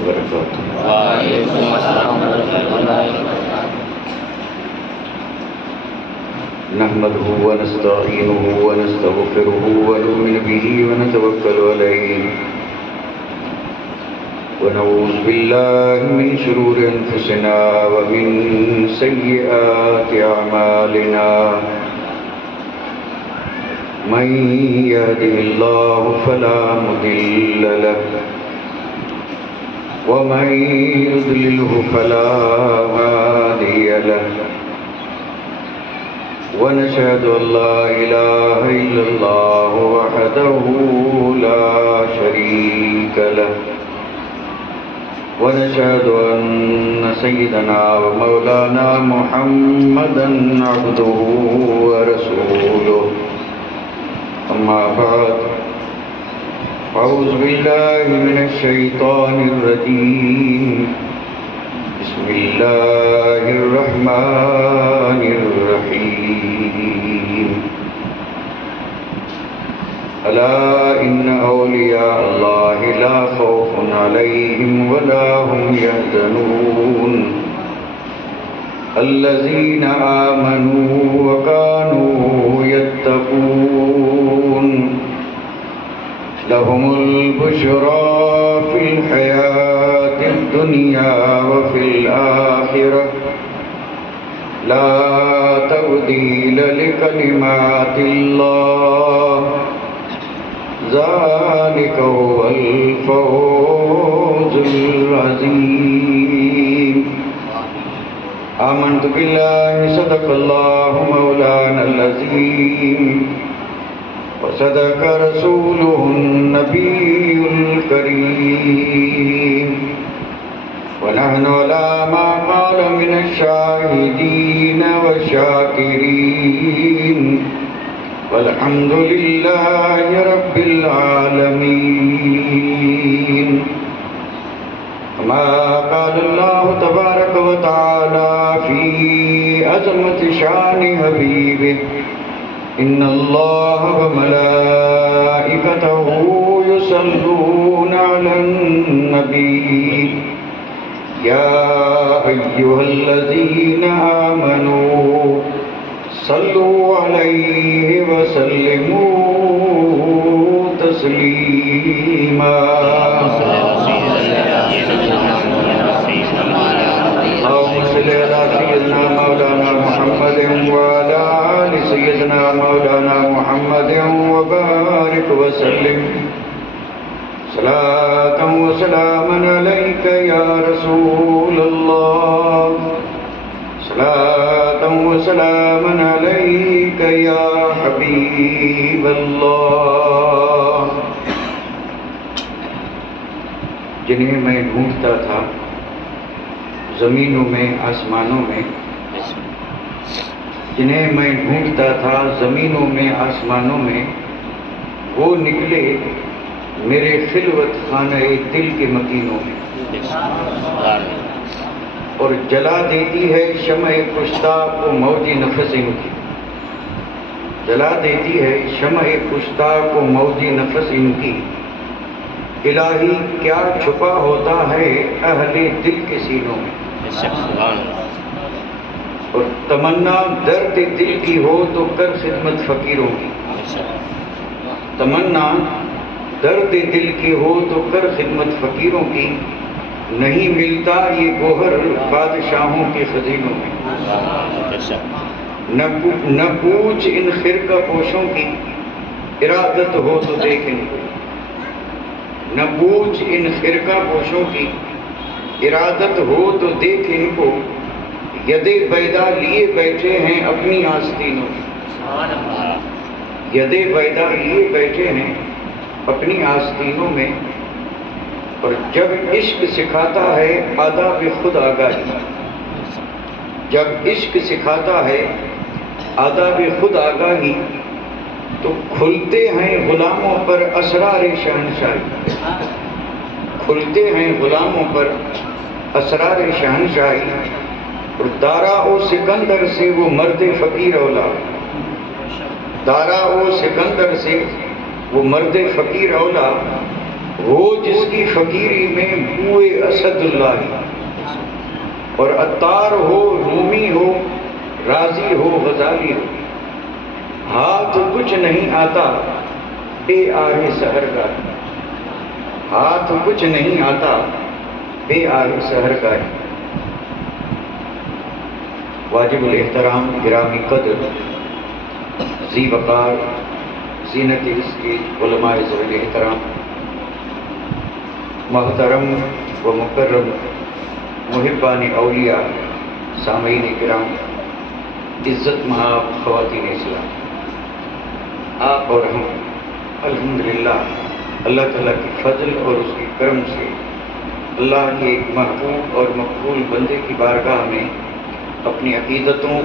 وبرکاتہ۔ وعلیکم السلام ورحمۃ اللہ وبرکاتہ۔ نحمده ونستعينه ونستغفره ونؤمن به ونتوكل عليه ونعوذ بالله من شرور أنفسنا ومن سيئات أعمالنا من يهده الله فلا مضل له ومن يضلله فلا هادي له ونشهد أن لا إله إلا الله وحده لا شريك له ونشهد أن سيدنا ومولانا محمدا عبده ورسوله أما بعد أعوذ بالله من الشيطان الرجيم بسم الله الرحمن الرحيم ألا إن أولياء الله لا خوف عليهم ولا هم يحزنون الذين آمنوا وكانوا يتقون لهم البشرى في الحياة الدنيا وفي الآخرة لا تبديل لكلمات الله ذلك هو الفوز العظيم آمنت بالله صدق الله مولانا العظيم وصدق رسوله النبي الكريم ونحن على ما قال من الشاهدين والشاكرين والحمد لله رب العالمين كما قال الله تبارك وتعالى في عظمة شان حبيبه إن الله وملائكته يصلون على النبي يا أيها الذين آمنوا صلوا عليه وسلموا تسليما اللهم صل على سيدنا مولانا محمد وعلى آل سيدنا مولانا محمد وبارك وسلم صلاة وسلاما عليك يا رسول الله صلاة وسلاما عليك يا حبيب الله جنہیں میں ڈھونڈتا تھا زمینوں میں آسمانوں میں، جنہیں میں ڈھونڈتا تھا زمینوں میں آسمانوں میں، وہ نکلے میرے خلوت خانہ دل کے مکینوں میں، اور جلا دیتی ہے شمع کشتہ کو موج نفس ان کی، جلا دیتی ہے شمع کشتہ کو موج نفس ان کی۔ الہی کیا چھپا ہوتا ہے اہل دل کے سینوں میں، اور تمنا درد دل کی ہو تو کر خدمت فقیروں کی، تمنا درد دل کی ہو تو کر خدمت فقیروں کی، نہیں ملتا یہ گوہر بادشاہوں کے خزینوں میں۔ نہ پوچھ ان خرقہ پوشوں کی ارادت ہو تو دیکھ ان کو، نہ پوچھ ان خرقہ پوشوں کی ارادت ہو تو دیکھ ان کو، ید بیدا لیے بیٹھے ہیں اپنی آستینوں میں، ید بیدا لیے بیٹھے ہیں اپنی آستینوں میں، اور جب عشق سکھاتا ہے آداب خود آگاہی، جب عشق سکھاتا ہے آداب خود آگاہی، تو کھلتے ہیں غلاموں پر اسرار شہنشاہی، کھلتے ہیں غلاموں پر اسرار شہنشاہی، اور دارا و سکندر سے وہ مرد فقیر اولاد، دارا و سکندر سے وہ مرد فقیر اولاد، وہ جس کی فقیری میں بوئے اسد اللہ، اور عطار ہو، رومی ہو، رازی ہو، غزالی ہو، ہاتھ کچھ نہیں آتا بے آہ سحر گاہ، ہاتھ کچھ نہیں آتا بے آہ سحر گاہ۔ واجب الاحترام، گرامی قدر، ذی وقار، زینت اس کے علماء ذوی احترام، محترم و مکرم محبان اولیاء، سامعین کرام، عزت مآب خواتین اسلام، آپ اور ہم الحمدللہ اللہ تعالیٰ کی فضل اور اس کے کرم سے اللہ کے ایک محبوب اور مقبول بندے کی بارگاہ میں اپنی عقیدتوں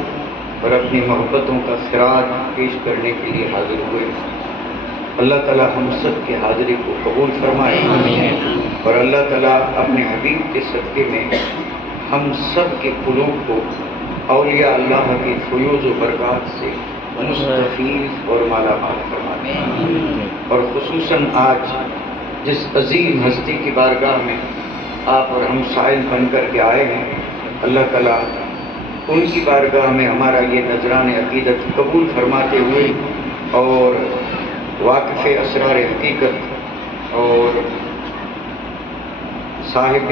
اور اپنی محبتوں کا خراج پیش کرنے کے لیے حاضر ہوئے۔ اللہ تعالیٰ ہم سب کی حاضری کو قبول فرمائے، اور اللہ تعالیٰ اپنے حبیب کے صدقے میں ہم سب کے قلوب کو اولیاء اللہ کی فیوض و برکات سے مستفیض اور مالا مال فرمائے۔ اور خصوصاً آج جس عظیم ہستی کی بارگاہ میں آپ اور ہم سائل بن کر کے آئے ہیں، اللہ تعالیٰ ان کی بارگاہ میں ہمارا یہ نذران عقیدت قبول فرماتے ہوئے اور واقف اسرار حقیقت اور صاحب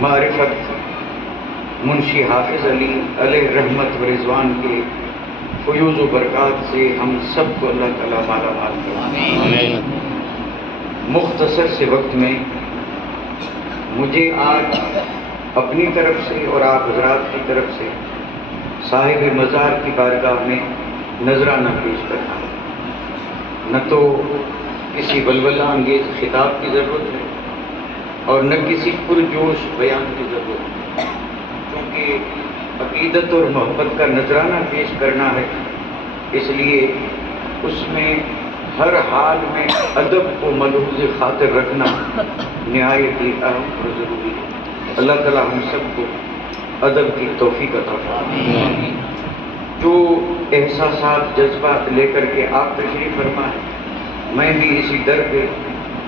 معرفت منشی حافظ علی علیہ رحمت و رضوان کے فیوض و برکات سے ہم سب کو اللہ تعالیٰ مالا مال فرمائے۔ مختصر سے وقت میں مجھے آج اپنی طرف سے اور آپ حضرات کی طرف سے صاحب مزار کی بارگاہ میں نذرانہ پیش کرنا ہے۔ نہ تو کسی ولولہ انگیز خطاب کی ضرورت ہے اور نہ کسی پرجوش بیان کی ضرورت ہے، کیونکہ عقیدت اور محبت کا نذرانہ پیش کرنا ہے، اس لیے اس میں ہر حال میں ادب کو ملحوظ خاطر رکھنا نہایت ہی اہم اور ضروری ہے۔ اللہ تعالیٰ ہم سب کو ادب کی توفیق عطا فرمائے۔ جو احساسات جذبات لے کر کے آپ تشریف فرمائیں، میں بھی اسی در پہ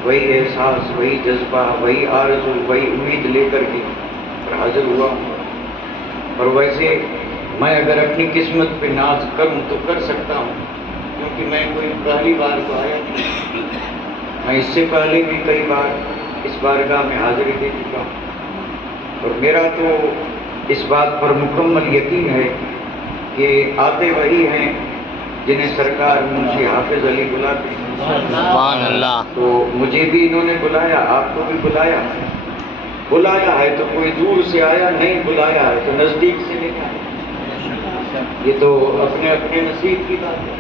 وہی احساس، وہی جذبہ، وہی آرزو، وہی امید لے کر کے حاضر ہوا ہوں۔ اور ویسے میں اگر اپنی قسمت پہ ناز کروں تو کر سکتا ہوں، کیونکہ میں کوئی پہلی بار تو آیا نہیں، میں اس سے پہلے بھی کئی بار اس بارگاہ میں حاضری دے چکا ہوں، اور میرا تو اس بات پر مکمل یقین ہے کہ آتے وہی ہیں جنہیں سرکار منشی حافظ علی بلاتے ہیں۔ سبحان اللہ۔ تو مجھے بھی انہوں نے بلایا، آپ کو بھی بلایا ہے تو کوئی دور سے آیا، نہیں بلایا ہے تو نزدیک سے لے آیا۔ یہ تو اپنے اپنے نصیب کی بات ہے۔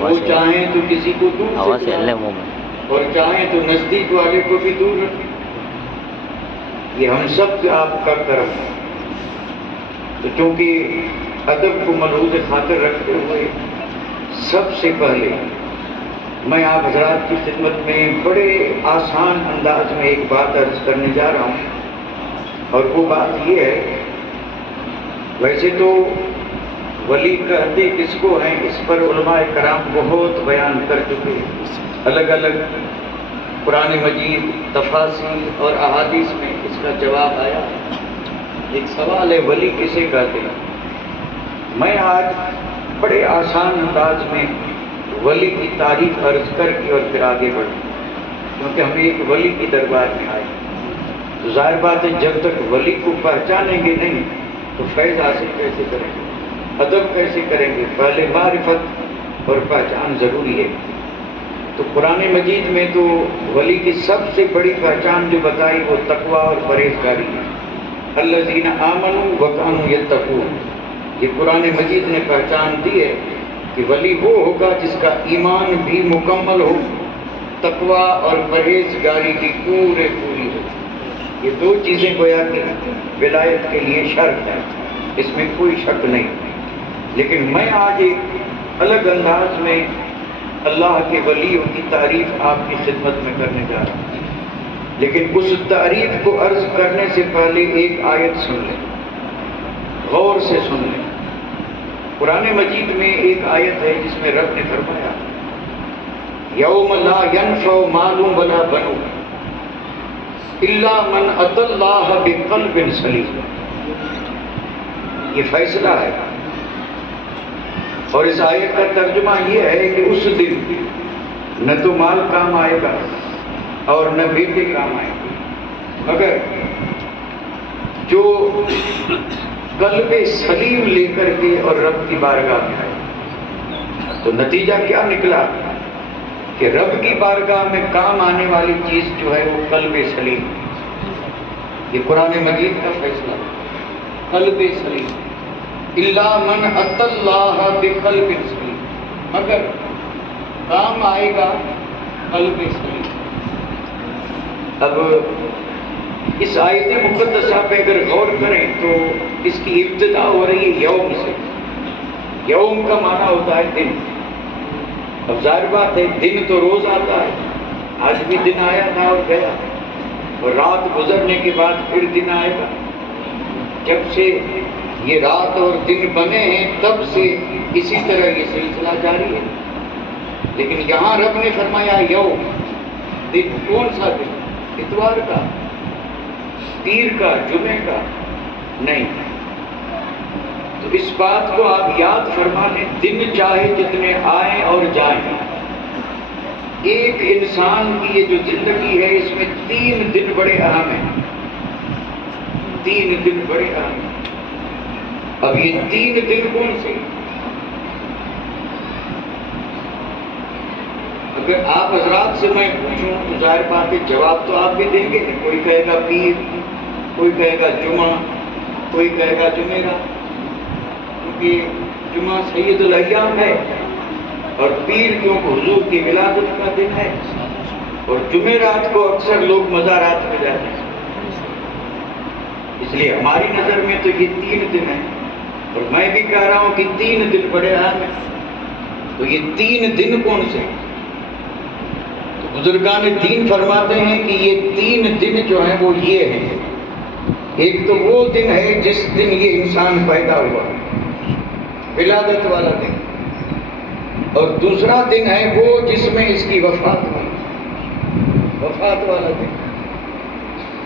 وہ چاہیں تو کسی کو دور سے بلائیں اور چاہیں تو نزدیک والے کو بھی دور رکھیں، یہ ہم سب کا آپ کا کرم ہے۔ تو چونکہ ادب کو ملحوظ خاطر رکھتے ہوئے سب سے پہلے میں آپ حضرات کی خدمت میں بڑے آسان انداز میں ایک بات عرض کرنے جا رہا ہوں، اور وہ بات یہ ہے، ویسے تو ولی کہتے کس کو ہیں اس پر علماء کرام بہت بیان کر چکے ہیں، الگ الگ قرآن مجید، تفاسیر اور احادیث میں اس کا جواب آیا ہے۔ ایک سوال ہے، ولی کسے کہتے ہیں؟ میں آج بڑے آسان انداز میں ولی کی تعریف عرض کر کے اور پھر آگے بڑھیں، کیونکہ ہم ایک ولی کی دربار میں آئے، تو ظاہر بات ہے جب تک ولی کو پہچانیں گے نہیں تو فیض حاصل کیسے کریں گے، ادب کیسے کریں گے؟ پہلے معرفت اور پہچان ضروری ہے۔ تو قرآن مجید میں تو ولی کی سب سے بڑی پہچان جو بتائی وہ تقویٰ اور پرہیزگاری ہے۔ الذین آمنوا وکانوا یتقون، یہ قرآن مجید نے پہچان دی ہے کہ ولی وہ ہوگا جس کا ایمان بھی مکمل ہو، تقویٰ اور پرہیزگاری کی پوری ہو۔ یہ دو چیزیں گویا کہ ولایت کے لیے شرط ہے، اس میں کوئی شک نہیں۔ لیکن میں آج ایک الگ انداز میں اللہ کے ولیوں کی تعریف آپ کی خدمت میں کرنے جا رہا ہوں، لیکن اس تعریف کو عرض کرنے سے پہلے ایک آیت سن لیں، غور سے سن لیں۔ قرآن مجید میں ایک آیت ہے جس میں رب نے فرمایا یوم لا ینفع مال ولا بنون الا من اتى اللہ بقلب سلیم. یہ فیصلہ ہے. اور اس آیت کا ترجمہ یہ ہے کہ اس دن نہ تو مال کام آئے گا اور نہ بیٹے کام آئے گا، مگر جو قلب سلیم لے کر کے اور رب کی بارگاہ میں آئے. تو نتیجہ کیا نکلا کہ رب کی بارگاہ میں کام آنے والی چیز جو ہے وہ قلب سلیم. یہ قرآن مجید کا فیصلہ ہے. قلب سلیم. الا من اتى اللہ بقلب سلیم، مگر کام آئے گا قلب سلیم. اب اس آیت مقدسہ پہ اگر غور کریں تو اس کی ابتدا ہو رہی ہے یوم سے. یوم کا معنی ہوتا ہے دن. اب ظاہر بات ہے دن تو روز آتا ہے. آج بھی دن آیا تھا اور گیا، اور رات گزرنے کے بعد پھر دن آئے گا. جب سے یہ رات اور دن بنے ہیں تب سے اسی طرح یہ سلسلہ جاری ہے. لیکن یہاں رب نے فرمایا یوم، دن. کون سا دن؟ اتوار کا، پیر کا، جمعے کا نہیں. تو اس بات کو آپ یاد فرما لیں، دن چاہے جتنے آئیں اور جائیں، ایک انسان کی یہ جو زندگی ہے اس میں 3 دن بڑے اہم ہیں. 3 دن بڑے اہم ہیں. اب یہ 3 دن کون سے؟ اگر آپ حضرات سے میں پوچھوں تو ظاہر بات ہے جواب تو آپ بھی دیں گے. کوئی کہے گا پیر، کوئی کہے گا جمعہ، کوئی کہے گا جمعرات، کیونکہ جمعہ سید الایام ہے اور پیر کیونکہ حضور کی ولادت کا دن ہے، اور جمعرات کو اکثر لوگ مزارات میں جاتے ہیں. اس لیے ہماری نظر میں تو یہ 3 دن ہیں، اور میں بھی کہہ رہا ہوں کہ 3 دن بڑے اہم ہیں. تو یہ 3 دن کون سے؟ تو بزرگان دین فرماتے ہیں کہ یہ 3 دن جو ہیں وہ یہ ہیں. ایک تو وہ دن ہے جس دن یہ انسان پیدا ہوا، ولادت والا دن. اور دوسرا دن ہے وہ جس میں اس کی وفات ہوئی، وفات والا دن.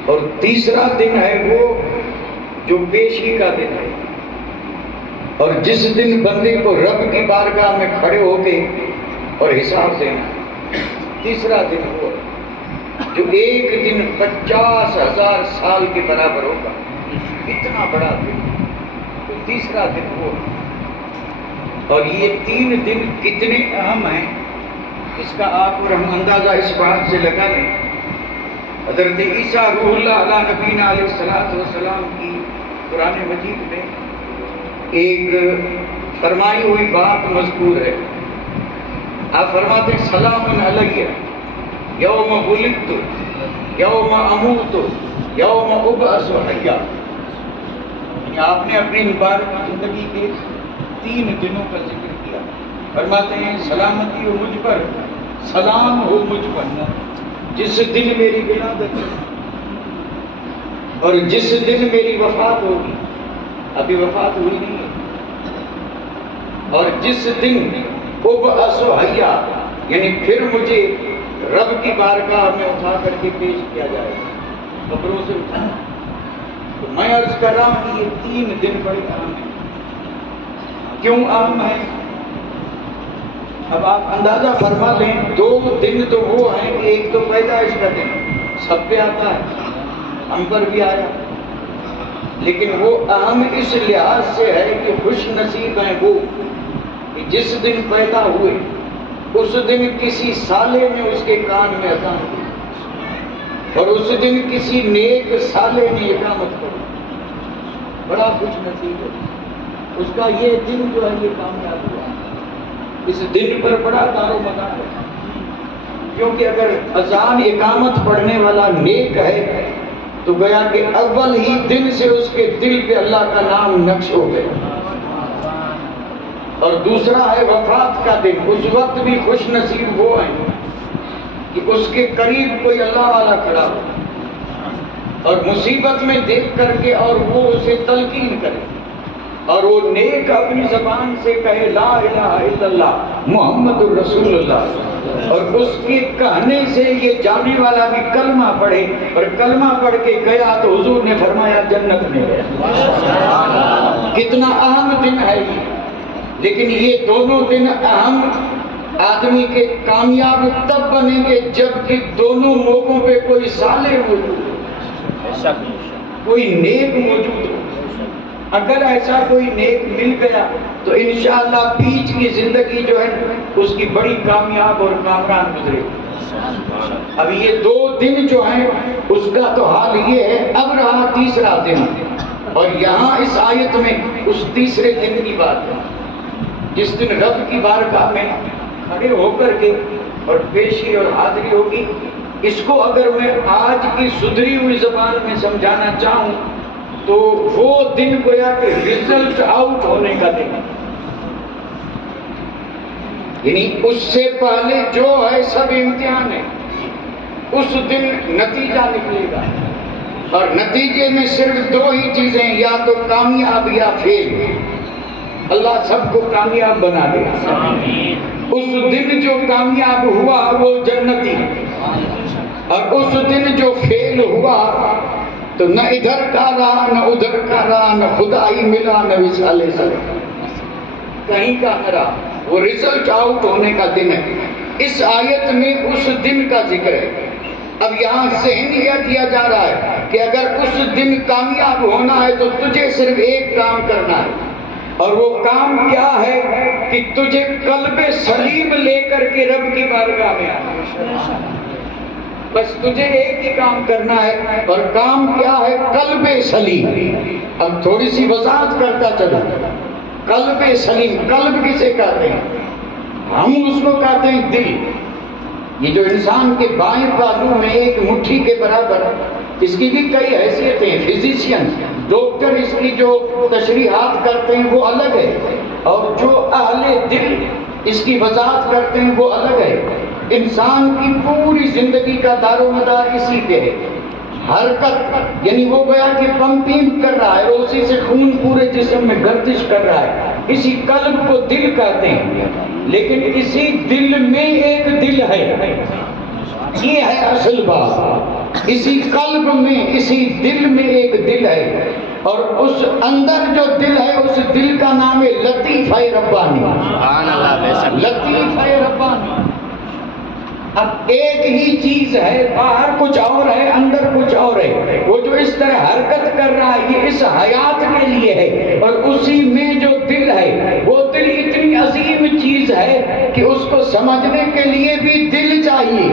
اور تیسرا دن ہے وہ جو پیشی کا دن ہے، اور جس دن بندے کو رب کی بارگاہ میں کھڑے ہو کے اور حساب دینا. تیسرا دن وہ جو ایک دن 50,000 سال کے برابر ہوگا، اتنا بڑا دن. تو تیسرا دن وہ. اور یہ 3 دن کتنے اہم ہیں اس کا آپ اور ہم اندازہ اس بات سے لگا لیں. حضرت عیسیٰ روح اللہ علیہ نبینا علیہ الصلوۃ والسلام کی قرآن مجید میں ایک فرمائی ہوئی بات مذکور ہے. آپ فرماتے ہیں سلام علیہ یوم ولدت یوم اموت یوم ابعث حیا. یعنی آپ نے اپنی مبارک زندگی کے 3 دنوں کا ذکر کیا. فرماتے ہیں سلامتی ہو مجھ پر، سلام ہو مجھ پر جس دن میری ولادت ہے اور جس دن میری وفات ہوگی. ابھی وفات ہوئی نہیں ہے. اور جس دن ابعث حیا، یعنی پھر مجھے رب کی بارگاہ میں اٹھا کر کے پیش کیا جائے گا، قبروں سے اٹھا. تو میں عرض کر رہا ہوں کہ یہ 3 دن بڑے اہم ہیں. کیوں اہم ہیں؟ اب آپ اندازہ فرما لیں. 2 دن تو وہ ہیں کہ ایک تو پیدائش کا دن سب پہ آتا ہے، ہم پر بھی آیا، لیکن وہ اہم اس لحاظ سے ہے کہ خوش نصیب ہیں وہ کہ جس دن پیدا ہوئے اس دن کسی سالے نے اس کے کان میں اذان دی، اور اس دن کسی نیک سالے نے اقامت کری. بڑا خوش نصیب ہے اس کا یہ دن جو ہے یہ کامیاب ہوا. اس دن پر بڑا دار و مدار ہے، کیونکہ اگر اذان اقامت پڑھنے والا نیک ہے تو گیا کہ اول ہی دن سے اس کے دل پہ اللہ کا نام نقش ہو گیا. اور دوسرا ہے وفات کا دن. اس وقت بھی خوش نصیب وہ ہیں کہ اس کے قریب کوئی اللہ والا کھڑا ہو اور مصیبت میں دیکھ کر کے اور وہ اسے تلقین کرے اور وہ نیک اپنی زبان سے کہے لا الہ الا اللہ محمد الرسول اللہ، اور اس کے کہنے سے یہ جانے والا بھی کلمہ پڑھے، اور کلمہ پڑھ کے گیا تو حضور نے فرمایا جنت میں گیا۔ کتنا اہم دن ہے یہ، لیکن یہ دونوں دن اہم آدمی کے کامیاب تب بنیں گے جب کہ دونوں موقعوں پہ کوئی صالح موجود ہو، کوئی نیک موجود ہو۔ اگر ایسا کوئی نیک مل گیا تو انشاءاللہ بیچ کی زندگی جو ہے اس کی بڑی کامیاب اور کامران گزرے۔ اب یہ دو دن جو ہیں اس کا تو حال یہ ہے۔ اب رہا تیسرا دن، اور یہاں اس آیت میں اس تیسرے دن کی بات ہے جس دن رب کی بارگاہ میں کھڑے ہو کر کے اور پیشی اور حاضری ہوگی۔ اس کو اگر میں آج کی سدھری ہوئی زبان میں سمجھانا چاہوں تو وہ دن گویا کہ ریزلٹ آؤٹ ہونے کا دن ہے، یعنی اس سے پہلے جو ہے سب امتحان ہے، اس دن نتیجہ نکلے گا، اور نتیجے میں صرف دو ہی چیزیں، یا تو کامیاب یا فیل۔ اللہ سب کو کامیاب بنا دے۔ اس دن جو کامیاب ہوا وہ جنتی، اور اس دن جو فیل ہوا تو نہ ادھر کا رہا نہ ادھر کا رہا، نہ خدا ہی ملا نہ وصال سلام، کہیں کا نہ رہا۔ وہ ریزلٹ آؤٹ ہونے کا دن ہے۔ اس آیت میں اس دن کا ذکر ہے۔ اب یہاں ذہن یہ دیا جا رہا ہے کہ اگر اس دن کامیاب ہونا ہے تو تجھے صرف ایک کام کرنا ہے، اور وہ کام کیا ہے کہ تجھے قلب سلیم لے کر کے رب کی بارگاہ میں آنا۔ بس تجھے ایک ہی کام کرنا ہے، اور کام کیا ہے؟ قلب سلیم۔ اب تھوڑی سی وضاحت کرتا چلوں۔ قلب سلیم، قلب کسے کہتے ہیں؟ ہم اس کو کہتے ہیں دل۔ یہ جو انسان کے بائیں بازو میں ایک مٹھی کے برابر، اس کی بھی کئی حیثیتیں، فزیشین ڈاکٹر اس کی جو تشریحات کرتے ہیں وہ الگ ہے، اور جو اہل دل اس کی وضاحت کرتے ہیں وہ الگ ہے۔ انسان کی پوری زندگی کا دار و مدار اسی پہ ہے۔ حرکت یعنی وہ گویا کہ پمپنگ کر رہا ہے، اسی سے خون پورے جسم میں گردش کر رہا ہے، اسی قلب کو دل کہتے ہیں۔ لیکن اسی دل میں ایک دل ہے، یہ ہے اصل بات۔ اسی قلب میں، اسی دل میں ایک دل ہے، اور اس اندر جو دل ہے اس دل کا نام ہے لطیفہ ربانی۔ لطیفہ ربانی۔ اب ایک ہی چیز ہے، باہر کچھ اور ہے اندر کچھ اور ہے۔ وہ جو اس طرح حرکت کر رہا ہے یہ اس حیات کے لیے ہے، اور اسی میں جو دل ہے وہ دل اتنی عظیم چیز ہے کہ اس کو سمجھنے کے لیے بھی دل چاہیے،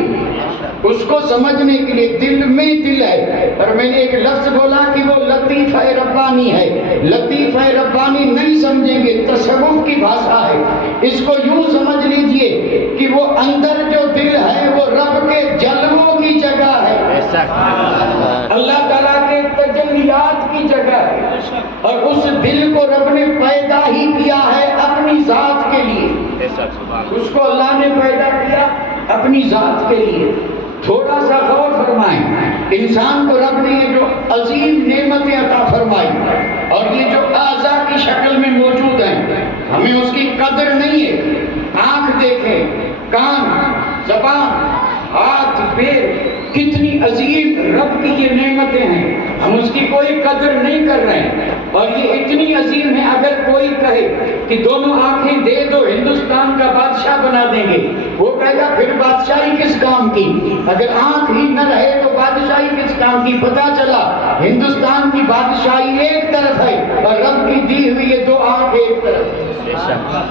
اس کو سمجھنے کے لیے دل میں دل ہے۔ اور میں نے ایک لفظ بولا کہ وہ لطیفہ ربانی ہے۔ لطیفہ ربانی نہیں سمجھیں گے، تصوف کی بھاشا ہے۔ اس کو یوں سمجھ لیجئے کہ وہ اندر جو دل ہے وہ رب کے جلووں کی جگہ ہے، اللہ تعالیٰ کے تجلیات کی جگہ ہے، اور اس دل کو رب نے پیدا ہی کیا ہے اپنی ذات کے لیے۔ اس کو اللہ نے پیدا کیا اپنی ذات کے لیے۔ تھوڑا سا غور فرمائیں، انسان کو رب نے یہ جو عظیم نعمتیں عطا فرمائی اور یہ جو اعضاء کی شکل میں موجود ہیں، ہمیں اس کی قدر نہیں ہے۔ آنکھ دیکھیں، کان، زبان، ہاتھ، پیر، کتنی عظیم رب کی یہ نعمتیں ہیں، ہم اس کی کوئی قدر نہیں کر رہے ہیں، اور یہ اتنی عظیم ہے اگر کوئی کہے کہ دونوں آنکھیں دے دو ہندوستان کا بادشاہ بنا دیں گے، وہ کہے گا پھر بادشاہی کس کام کی؟ اگر آنکھ ہی نہ رہے تو بادشاہی کس کام کی؟ پتہ چلا ہندوستان کی بادشاہی ایک طرف ہے اور رب کی دی ہوئی یہ دو آنکھ ایک طرف ہے۔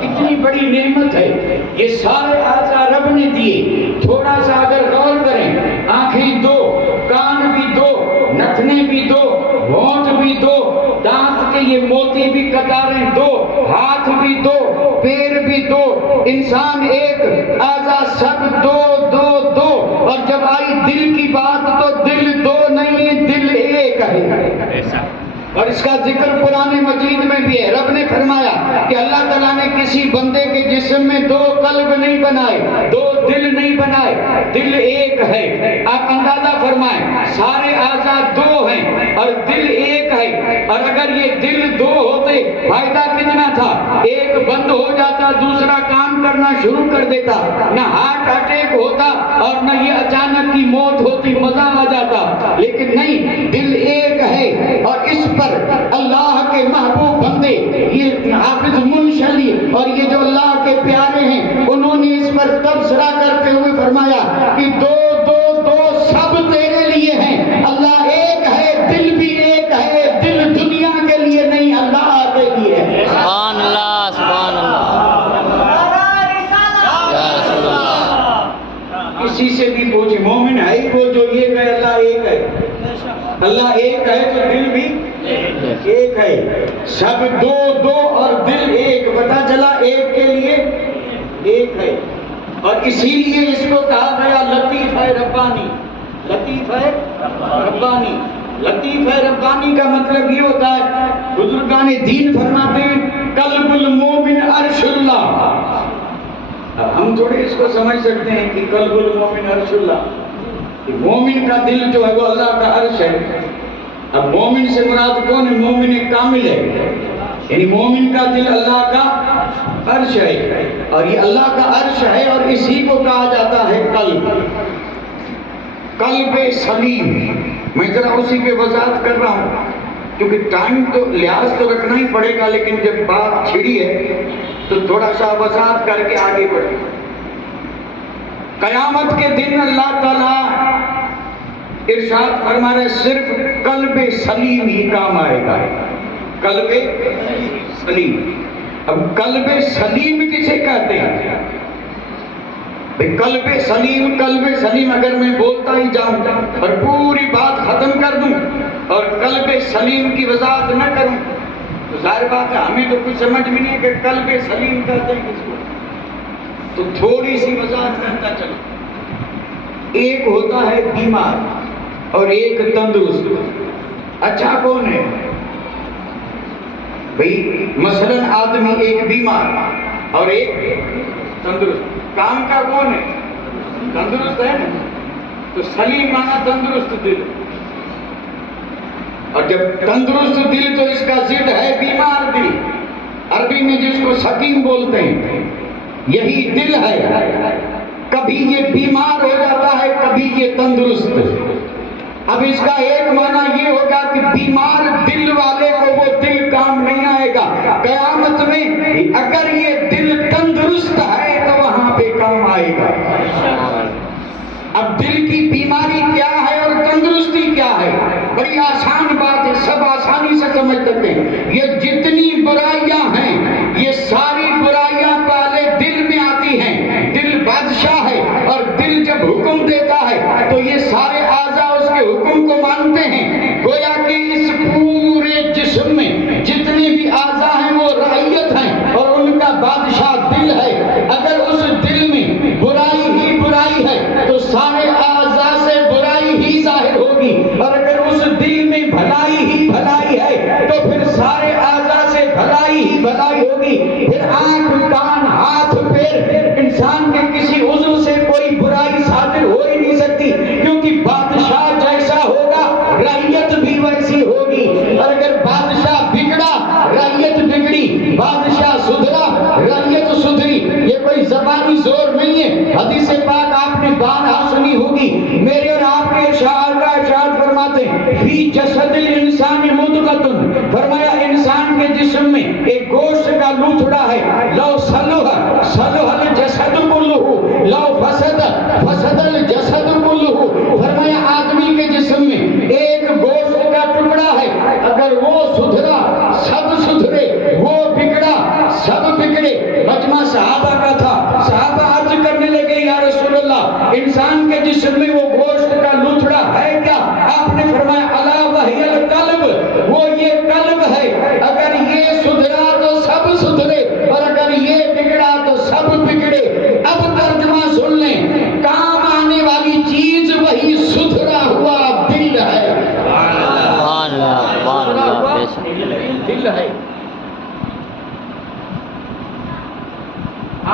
اتنی بڑی نعمت ہے، یہ سارے اعضاء رب نے دیے۔ تھوڑا سا اگر غور کریں، آنکھیں دو، کان بھی دو، نتنے بھی دو، ہونٹ بھی دو، دانت کے یہ موتی بھی قطاریں دو، ہاتھ بھی دو، پیر بھی دو، انسان ایک، اعضاء سب دو دو دو، اور جب آئی دل کی بات تو دل دو نہیں، دل ایک ہے۔ اور اس کا ذکر قرآن مجید میں بھی ہے۔ رب نے فرمایا کہ اللہ تعالیٰ نے کسی بندے کے جسم میں دو قلب نہیں بنائے، دو دل نہیں بنائے، دل ایک ہے۔ آپ اندازہ فرمائیں، سارے اعضاء دو ہیں اور دل ایک ہے، اور اگر یہ دل دو ہوتے فائدہ کتنا تھا؟ ایک بند ہو جاتا دوسرا کام کرنا شروع کر دیتا، نہ ہارٹ اٹیک ہوتا اور نہ یہ اچانک کی موت ہوتی، مزہ آ جاتا۔ لیکن نہیں، دل ایک ہے اور اس پر اللہ کے محبوب بندے، یہ حافظ منشلی اور یہ جو اللہ کے پیارے ہیں، انہوں نے اس پر تبصرہ کرتے ہوئے فرمایا کہ دو دو دو سب تیرے لیے ہیں، اللہ ایک ہے، دل بھی ایک ہے، دل دنیا کے لیے نہیں، اللہ کے لیے ہے۔ سبحان اللہ، سبحان اللہ، یا رسول اللہ۔ کسی سے بھی پوچھے، مومن ہے ہی وہ جو یہ کہے اللہ ایک ہے۔ اللہ ایک ہے تو دل بھی ایک ہے، سب دو دو اور دل ایک، پتہ چلا ایک کے لیے ایک ہے۔ اور اسی لیے اس کو کہا گیا لطیفہ ربانی، لطیفہ ربانی۔ لطیفہ ربانی کا مطلب یہ ہوتا ہے، بزرگان دین فرماتے ہیں قلب المومن عرش اللہ۔ ہم تھوڑے اس کو سمجھ سکتے ہیں کہ قلب المومن عرش اللہ، کہ مومن کا دل جو ہے وہ اللہ کا عرش ہے۔ اب مومن سے مراد کون ہے؟ مومن کامل ہے، یعنی مومن کا دل اللہ کا عرش ہے، اور یہ اللہ کا عرش ہے، اور اسی کو کہا جاتا ہے قلب، قلب سلیم۔ میں ذرا اسی پہ وضاحت کر رہا ہوں کیونکہ ٹائم تو لحاظ تو رکھنا ہی پڑے گا، لیکن جب بات چھڑی ہے تو تھوڑا سا وضاحت کر کے آگے بڑھیں۔ قیامت کے دن اللہ تعالیٰ ارشاد فرما رہے صرف قلب سلیم ہی کام آئے گا، قلب سلیم۔ اب قلب سلیم کسے کہتے ہیں؟ قلب سلیم، قلب سلیم اگر میں بولتا ہی جاؤں اور پوری بات ختم کر دوں اور قلب سلیم کی وضاحت نہ کروں تو ظاہر بات ہے ہمیں تو کچھ سمجھ میں نہیں ہے کہ قلب سلیم کہتے ہیں کس کو۔ تو تھوڑی سی وضاحت کرتا چلو۔ ایک ہوتا ہے بیمار اور ایک تندرست۔ اچھا کون ہے بھئی؟ مثلا آدمی ایک بیمار اور ایک تندرست، کام کا کون ہے؟ تندرست ہے نا، تو سلیم مانا تندرست دل، اور جب تندرست دل تو اس کا ضد ہے بیمار دل، عربی میں جس کو سقیم بولتے ہیں، یہی دل ہے، کبھی یہ بیمار ہو جاتا ہے کبھی یہ تندرست۔ اب اس کا ایک معنی یہ ہوگا کہ بیمار دل والے کو وہ دل کام نہیں آئے گا، قیامت میں اگر یہ دل تندرست ہے تو وہاں پہ کام آئے گا۔ اب دل کی بیماری کیا ہے اور تندرستی کیا ہے؟ بڑی آسان بات ہے، سب آسانی سے سمجھ سکتے ہیں۔ یہ جتنی برائیاں ہیں یہ ساری برائیاں پہلے دل میں آتی ہیں، دل بادشاہ ہے، اور دل جب حکم دیتا ہے تو یہ سارے اعضاء اس کے حکم کو مانتے ہیں، گویا کہ اس پورے جسم میں جتنے بھی اعضاء ہیں وہ رعیت ہیں اور ان کا بادشاہ دل ہے۔ اگر اس دل میں برائی ہی برائی ہے تو سارے اعضاء سے برائی ہی ظاہر ہوگی، اور اگر اس دل میں بھلائی ہی بھلائی ہے تو پھر سارے اعضاء سے بھلائی ہی بھلائی ہوگی۔ پھر آنکھ، کان، ہاتھ، پیر، انسان کے کسی عضو سے کوئی برائی صادر ہو ہی نہیں سکتی، کیونکہ بادشاہ جیسا ہوگا رعیت بھی ویسی ہوگی، اور اگر بادشاہ بگڑا رعیت بگڑی، بادشاہ سدھرا رعیت سدھری۔ یہ کوئی زبانی زور نہیں ہے، حدیث پاک آپ نے بارہا سنی ہوگی، میرے اور آپ کے اشعار کا ارشاد فرماتے ہیں فی جسد الانسان مضغۃ، فرمایا انسان کے جسم میں ایک گوشت کا لوتھڑا ہے، لو صلح صلح الجسد کلہ، لو فسد فسد الجسد کلہ، فرمایا آدمی کے جسم میں ایک گوشت کا ٹکڑا ہے، اگر وہ سدھرا سب سدھرے، وہ بگڑا سب بگڑے۔ مجمع صحابہ کا تھا، صحابہ عرض کرنے لگے یا رسول اللہ انسان کے جسم میں وہ گوشت کا لوتھڑا ہے کیا؟ آپ نے فرمایا الا وہی القلب، وہ یہ قلب ہے، اگر یہ سدھرا تو سب سدھرے اور اگر یہ بگڑا تو سب بگڑے۔ اب ترجمہ سن لیں، کام آنے والی چیز وہی سدھرا ہوا دل ہے۔ سبحان اللہ، سبحان اللہ، دل ہے۔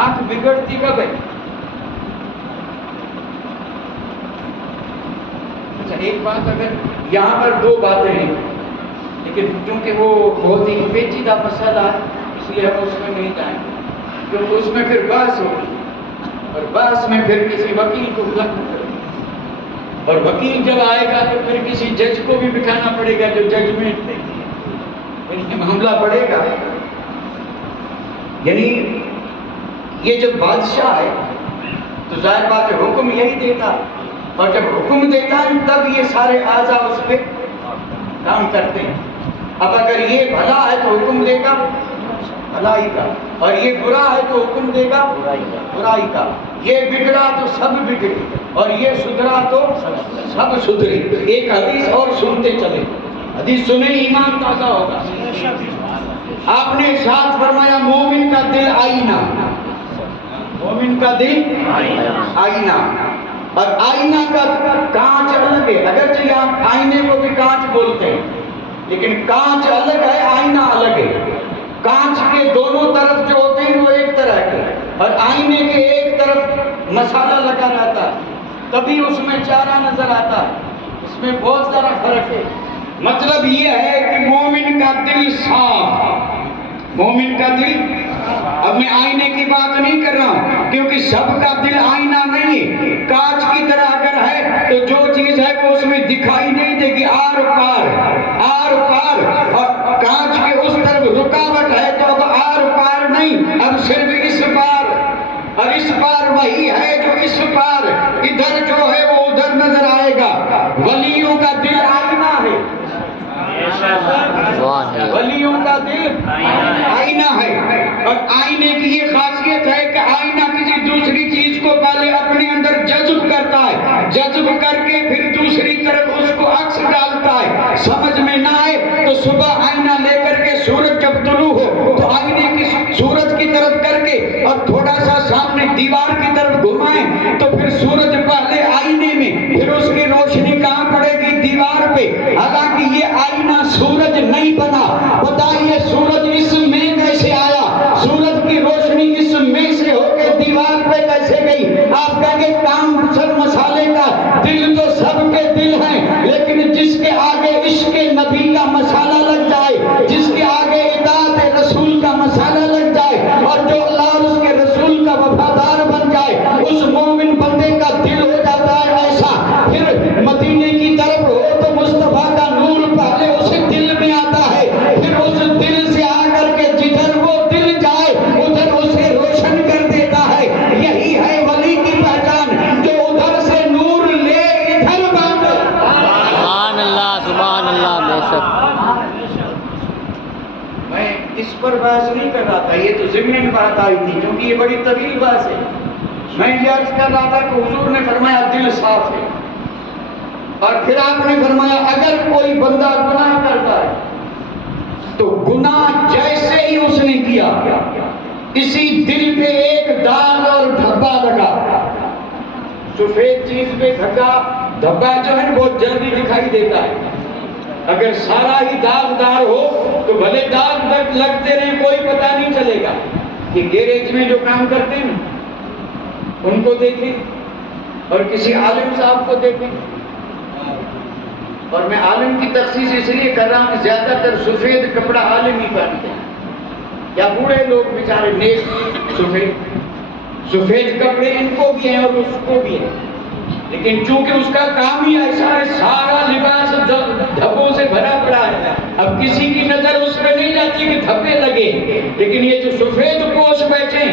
آنکھ بگڑتی کب ہے؟ اچھا ایک بات، اگر یہاں پر دو باتیں ہیں لیکن چونکہ وہ بہت ہی پیچیدہ مسئلہ ہے اس لیے ہم اس میں نہیں جائیں گے، کیونکہ اس میں پھر بحث ہوگی اور بحث میں پھر کسی وکیل کو بلانا پڑے گا اور وکیل جب آئے گا تو پھر کسی جج کو بھی بٹھانا پڑے گا جو ججمنٹ دے گی، یعنی معاملہ پڑے گا۔ یعنی یہ جب بادشاہ ہے تو ظاہر بات ہے حکم یہی دیتا، اور جب حکم دیتا ہے تب یہ سارے اعضاء اس پہ کام کرتے ہیں۔ اب اگر یہ بھلا ہے تو حکم دے گا بھلائی کا، اور یہ برا ہے تو حکم دے گا برائی کا۔ یہ بگڑا تو سب بگڑے اور یہ سدھرا تو سب سدھرے۔ ایک حدیث اور سنتے چلے، حدیث سنے ایمان تازہ ہوگا۔ آپ نے ارشاد فرمایا مومن کا دل آئینہ، مومن کا دل آئینہ، اور آئینہ کا کانچ الگ ہے، اگرچہ یہاں آئینے کو بھی کانچ بولتے ہیں لیکن کانچ الگ ہے آئینہ الگ ہے۔ کانچ کے دونوں طرف جو ہوتے ہیں وہ ایک طرح کے، اور آئینے کے ایک طرف مسالہ لگا رہتا ہے تبھی اس میں چارہ نظر آتا ہے، اس میں بہت سارا فرق ہے۔ مطلب یہ ہے کہ مومن کا دل صاف، مومن کا دل، اب میں آئینے کی بات نہیں کر رہا ہوں کیونکہ سب کا دل آئینہ نہیں ہے، کانچ کی طرح اگر ہے تو جو چیز ہے وہ اس میں دکھائی نہیں دے گی، آر پار آر پار، اور کانچ کے اس طرف رکاوٹ ہے تو اب آر پار نہیں، اب صرف اس پار، اور اس پار وہی ہے جو اس پار، ادھر جو ہے وہ ادھر نظر آئے گا۔ ولیوں کا دل آئینہ ہے، ولیوں کا دل آئینہ ہے، اور آئینے کی یہ خاصیت ہے کہ آئینہ کسی دوسری چیز کو پہلے اپنے اندر جذب کرتا ہے، جذب کر کے پھر دوسری طرف اس کو عکس ڈالتا ہے۔ سمجھ میں نہ آئے تو صبح آئینہ لے کر کے سورج جب طلوع ہو تو آئینے کی سورج کی طرف کر کے اور تھوڑا سا سامنے دیوار کی طرف گھمائیں تو پھر سورج پہلے آئینے میں، پھر اس کی روشنی کہاں پڑے گی؟ دیوار پہ۔ حالانکہ یہ آئینہ سورج نہیں بنا، بتائیے سورج اس میں کیسے آیا؟ سورج کی روشنی اس میں سے ہو کے دیوار پہ کیسے گئی؟ آپ کہیں گے کام سب مسالے کا، دل تو سب کے دل ہیں، لیکن جس کے آگے عشق نبی کا مسالہ لگ جائے، جس کے آگے اطاعت رسول کا مسالہ لگ جائے، اور جو اللہ اور اس کے رسول کا وفادار بن جائے، اس مومن بندے کا دل ہو جاتا ہے ایسا، پھر مدینے کی طرف ہو تو مصطفیٰ کا نور پہلے اس دل میں آتا ہے، پھر اس دل سے آ کر کے جدھر وہ دل جائے ادھر اسے روشن کر دیتا ہے۔ یہی ہے ولی کی پہچان، جو ادھر سے نور لے ادھر باندھے۔ سبحان اللہ بے شک۔ میں اس پر بحث نہیں کر رہا تھا، یہ تو ضمن بات آئی تھی کیونکہ یہ بڑی طویل بحث ہے۔ میں یہ عرض کر رہا تھا کہ حضور نے فرمایا دل صاف ہے، اور پھر آپ نے فرمایا اگر کوئی بندہ گناہ کرتا ہے تو گناہ جیسے ہی اس نے کیا اسی دل پہ ایک داغ اور دھبا لگا۔ سفید چیز پہ دھبا جو ہے بہت جلدی دکھائی دیتا ہے، اگر سارا ہی داغدار ہو تو بھلے داغ لگتے رہیں کوئی پتہ نہیں چلے گا۔ کہ گیریج میں جو کام کرتے ہیں ان کو دیکھیں اور کسی عالم صاحب کو دیکھیں، اور میں عالم کی تخصیص اس لیے کر رہا ہوں کہ زیادہ تر سفید کپڑا عالم ہی پہنتے ہیں، یا بوڑھے لوگ بیچارے نیک سفید کپڑے ان کو بھی ہیں اور اس کو بھی ہیں، لیکن چونکہ اس کا کام ہی ایسا ہے سارا لباس دھبوں سے بھرا پڑا ہے، اب کسی کی نظر اس پہ نہیں جاتی کہ دھبے لگے، لیکن یہ جو سفید پوش بیٹھے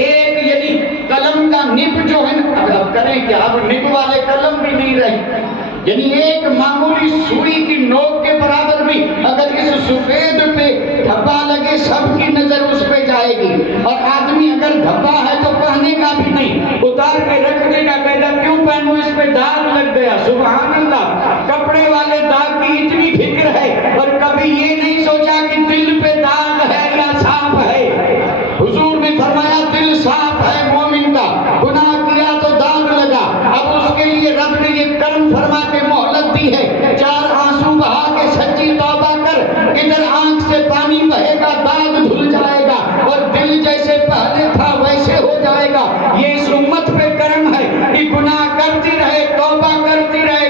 ایک یعنی قلم کا نب جو ہے اب کریں کہ اب نب والے قلم بھی نہیں رہے، یعنی ایک معمولی سوئی کی نوک کے برابر بھی اگر اس سفید پہ دھبا لگے سب کی نظر اس پہ جائے گی، اور آدمی اگر دھبا ہے تو پہنے گا بھی نہیں، اتار کے رکھ دے گا، کہتا کیوں پہنوں اس پہ داغ لگ گیا۔ سبحان اللہ، کپڑے والے داغ کی اتنی فکر ہے اور کبھی یہ نہیں سوچا کہ دل پہ داغ ہے یا صاف ہے۔ حضور نے فرمایا دل صاف ہے مومن کا، گناہ کیا تو داغ لگا، اب اس کے لیے رب نے یہ کرم فرما کے مہلت دی ہے، 4 آنسو بہا کے سچی توبہ کر، ادھر آنکھ سے پانی بہے گا، داغ دھل جائے گا اور دل جیسے پہلے تھا ویسے ہو جائے گا۔ یہ اس امت پہ کرم ہے کہ گناہ کرتی رہے، توبہ کرتی رہے،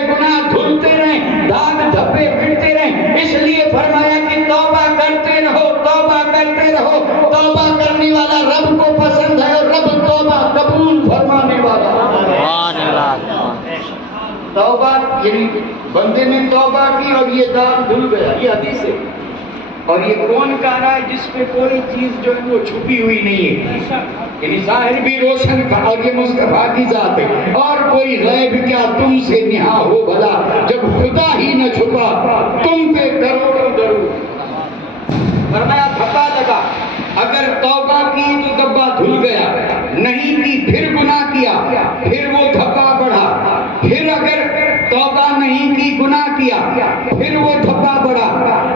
یعنی بندے نے توبہ کی اور یہ داغ دھل گیا، یہ حدیث ہے۔ اور یہ کون کہہ رہا ہے؟ جس پہ کوئی چیز جو ہے وہ چھپی ہوئی نہیں ہے، یعنی ظاہر بھی روشن تھا، اور یہ مصطفیٰ کی ذات ہے۔ اور کوئی غیب کیا تم سے نہا ہو بھلا، جب خدا ہی نہ چھپا تم پہ کروڑوں درود۔ فرمایا دھبا لگا، اگر توبہ کی تو دھبا دھل گیا، نہیں کی پھر گناہ کیا پھر وہ دھبا بڑھا، پھر اگر توبہ نہیں کی گناہ کیا پھر وہ دھبا بڑھا،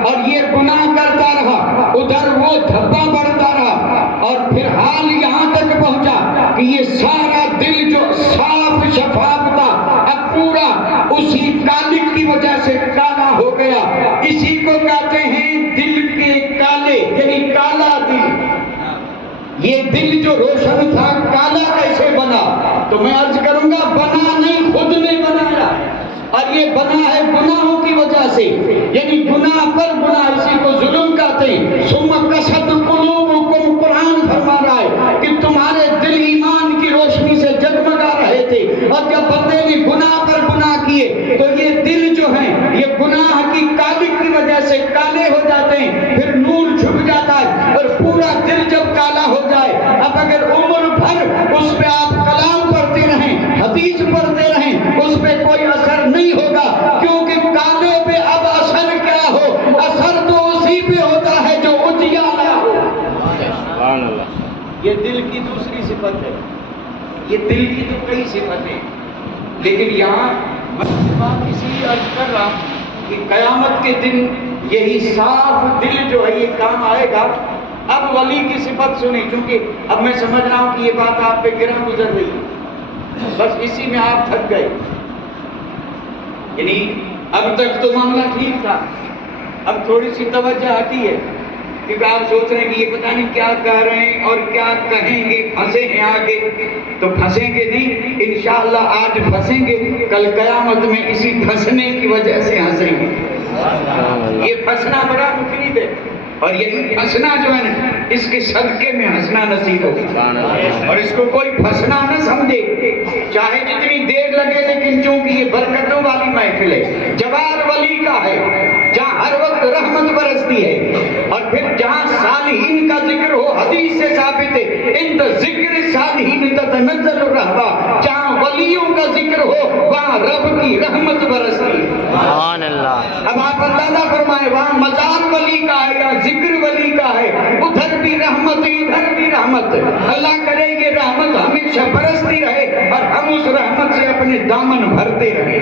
اور یہ گناہ کرتا رہا ادھر وہ دھبا بڑھتا رہا، اور پھر حال یہاں تک پہنچا کہ یہ سارا دل جو صاف شفاف تھا اب پورا اسی کالک کی وجہ سے کالا ہو گیا۔ اسی کو کہتے ہیں دل کے کالے، یعنی کالا دل۔ یہ دل جو روشن تھا کالا کیسے بنا؟ تو میں عرض کروں گا بنا نہیں، خود نے بنایا، اور یہ بنا ہے گناہوں کی وجہ سے، یعنی گناہ پر گناہ، اسی کو ظلم کہتے ہیں۔ ثم قست قلوبکم، قرآن فرما رہا ہے کہ تمہارے دل ایمان کی روشنی سے جگمگا رہے تھے، اور جب بندے نے گناہ پر گناہ کیے تو یہ دل جو ہیں یہ گناہ کی کالک کی وجہ سے کالے ہو جاتے ہیں، پھر نور چھپ جاتا ہے، اور پورا دل جب کالا ہو جائے، اب اگر عمر بھر اس پہ آپ کلام پڑھتے رہیں، حدیث پڑھتے رہیں، اس پہ کوئی اثر نہیں ہوگا، کیونکہ کالے پہ اب اثر کیا ہو؟ اثر تو اسی پہ ہوتا ہے جو اجیالا ہو۔ یہ دل کی دوسری صفت ہے، یہ دل کی تو کئی صفتیں، لیکن یہاں میں بات اس لیے عرض کر رہا ہوں کہ قیامت کے دن یہی صاف دل جو ہے یہ کام آئے گا۔ اب ولی کی صفت سنیں، کیونکہ اب میں سمجھ رہا ہوں کہ یہ بات آپ پہ گراں گزر رہی ہے، بس اسی میں آپ تھک گئے۔ یعنی اب تک تو معاملہ ٹھیک تھا، اب تھوڑی سی توجہ آتی ہے، کیونکہ آپ سوچ رہے ہیں کہ یہ پتہ نہیں کیا کہہ رہے ہیں اور کیا کہیں گے، پھنسے ہیں آگے، تو پھنسیں گے نہیں، انشاءاللہ آج پھنسیں گے، کل قیامت میں اسی پھنسنے کی وجہ سے ہنسیں گے۔ یہ پھنسنا بڑا مفید ہے، اور یہی پھنسنا جو ہے نا اس کے صدقے میں ہنسنا نصیب ہو، اور اس کو کوئی پھنسنا نہ سمجھے، چاہے جتنی دیر لگے، لیکن چونکہ یہ برکتوں والی محفل ہے، جوار ولی کا ہے، جہاں ہر وقت رحمت برستی ہے، اور پھر جہاں صالحین کا ذکر ہو، حدیث سے ثابت ہے ان ذکر صالحین تتنزل الرحمہ، جہاں ولیوں کا ذکر ہو وہاں رب کی رحمت برستی ہے۔ سبحان اللہ۔ اب آپ اندازہ فرمائیں، وہاں مزار ولی کا ہے یا ذکر ولی کا ہے، ادھر بھی رحمت ادھر بھی رحمت، اللہ کرے یہ رحمت ہمیشہ برستی رہے اور ہم اس رحمت سے اپنے دامن بھرتے رہے۔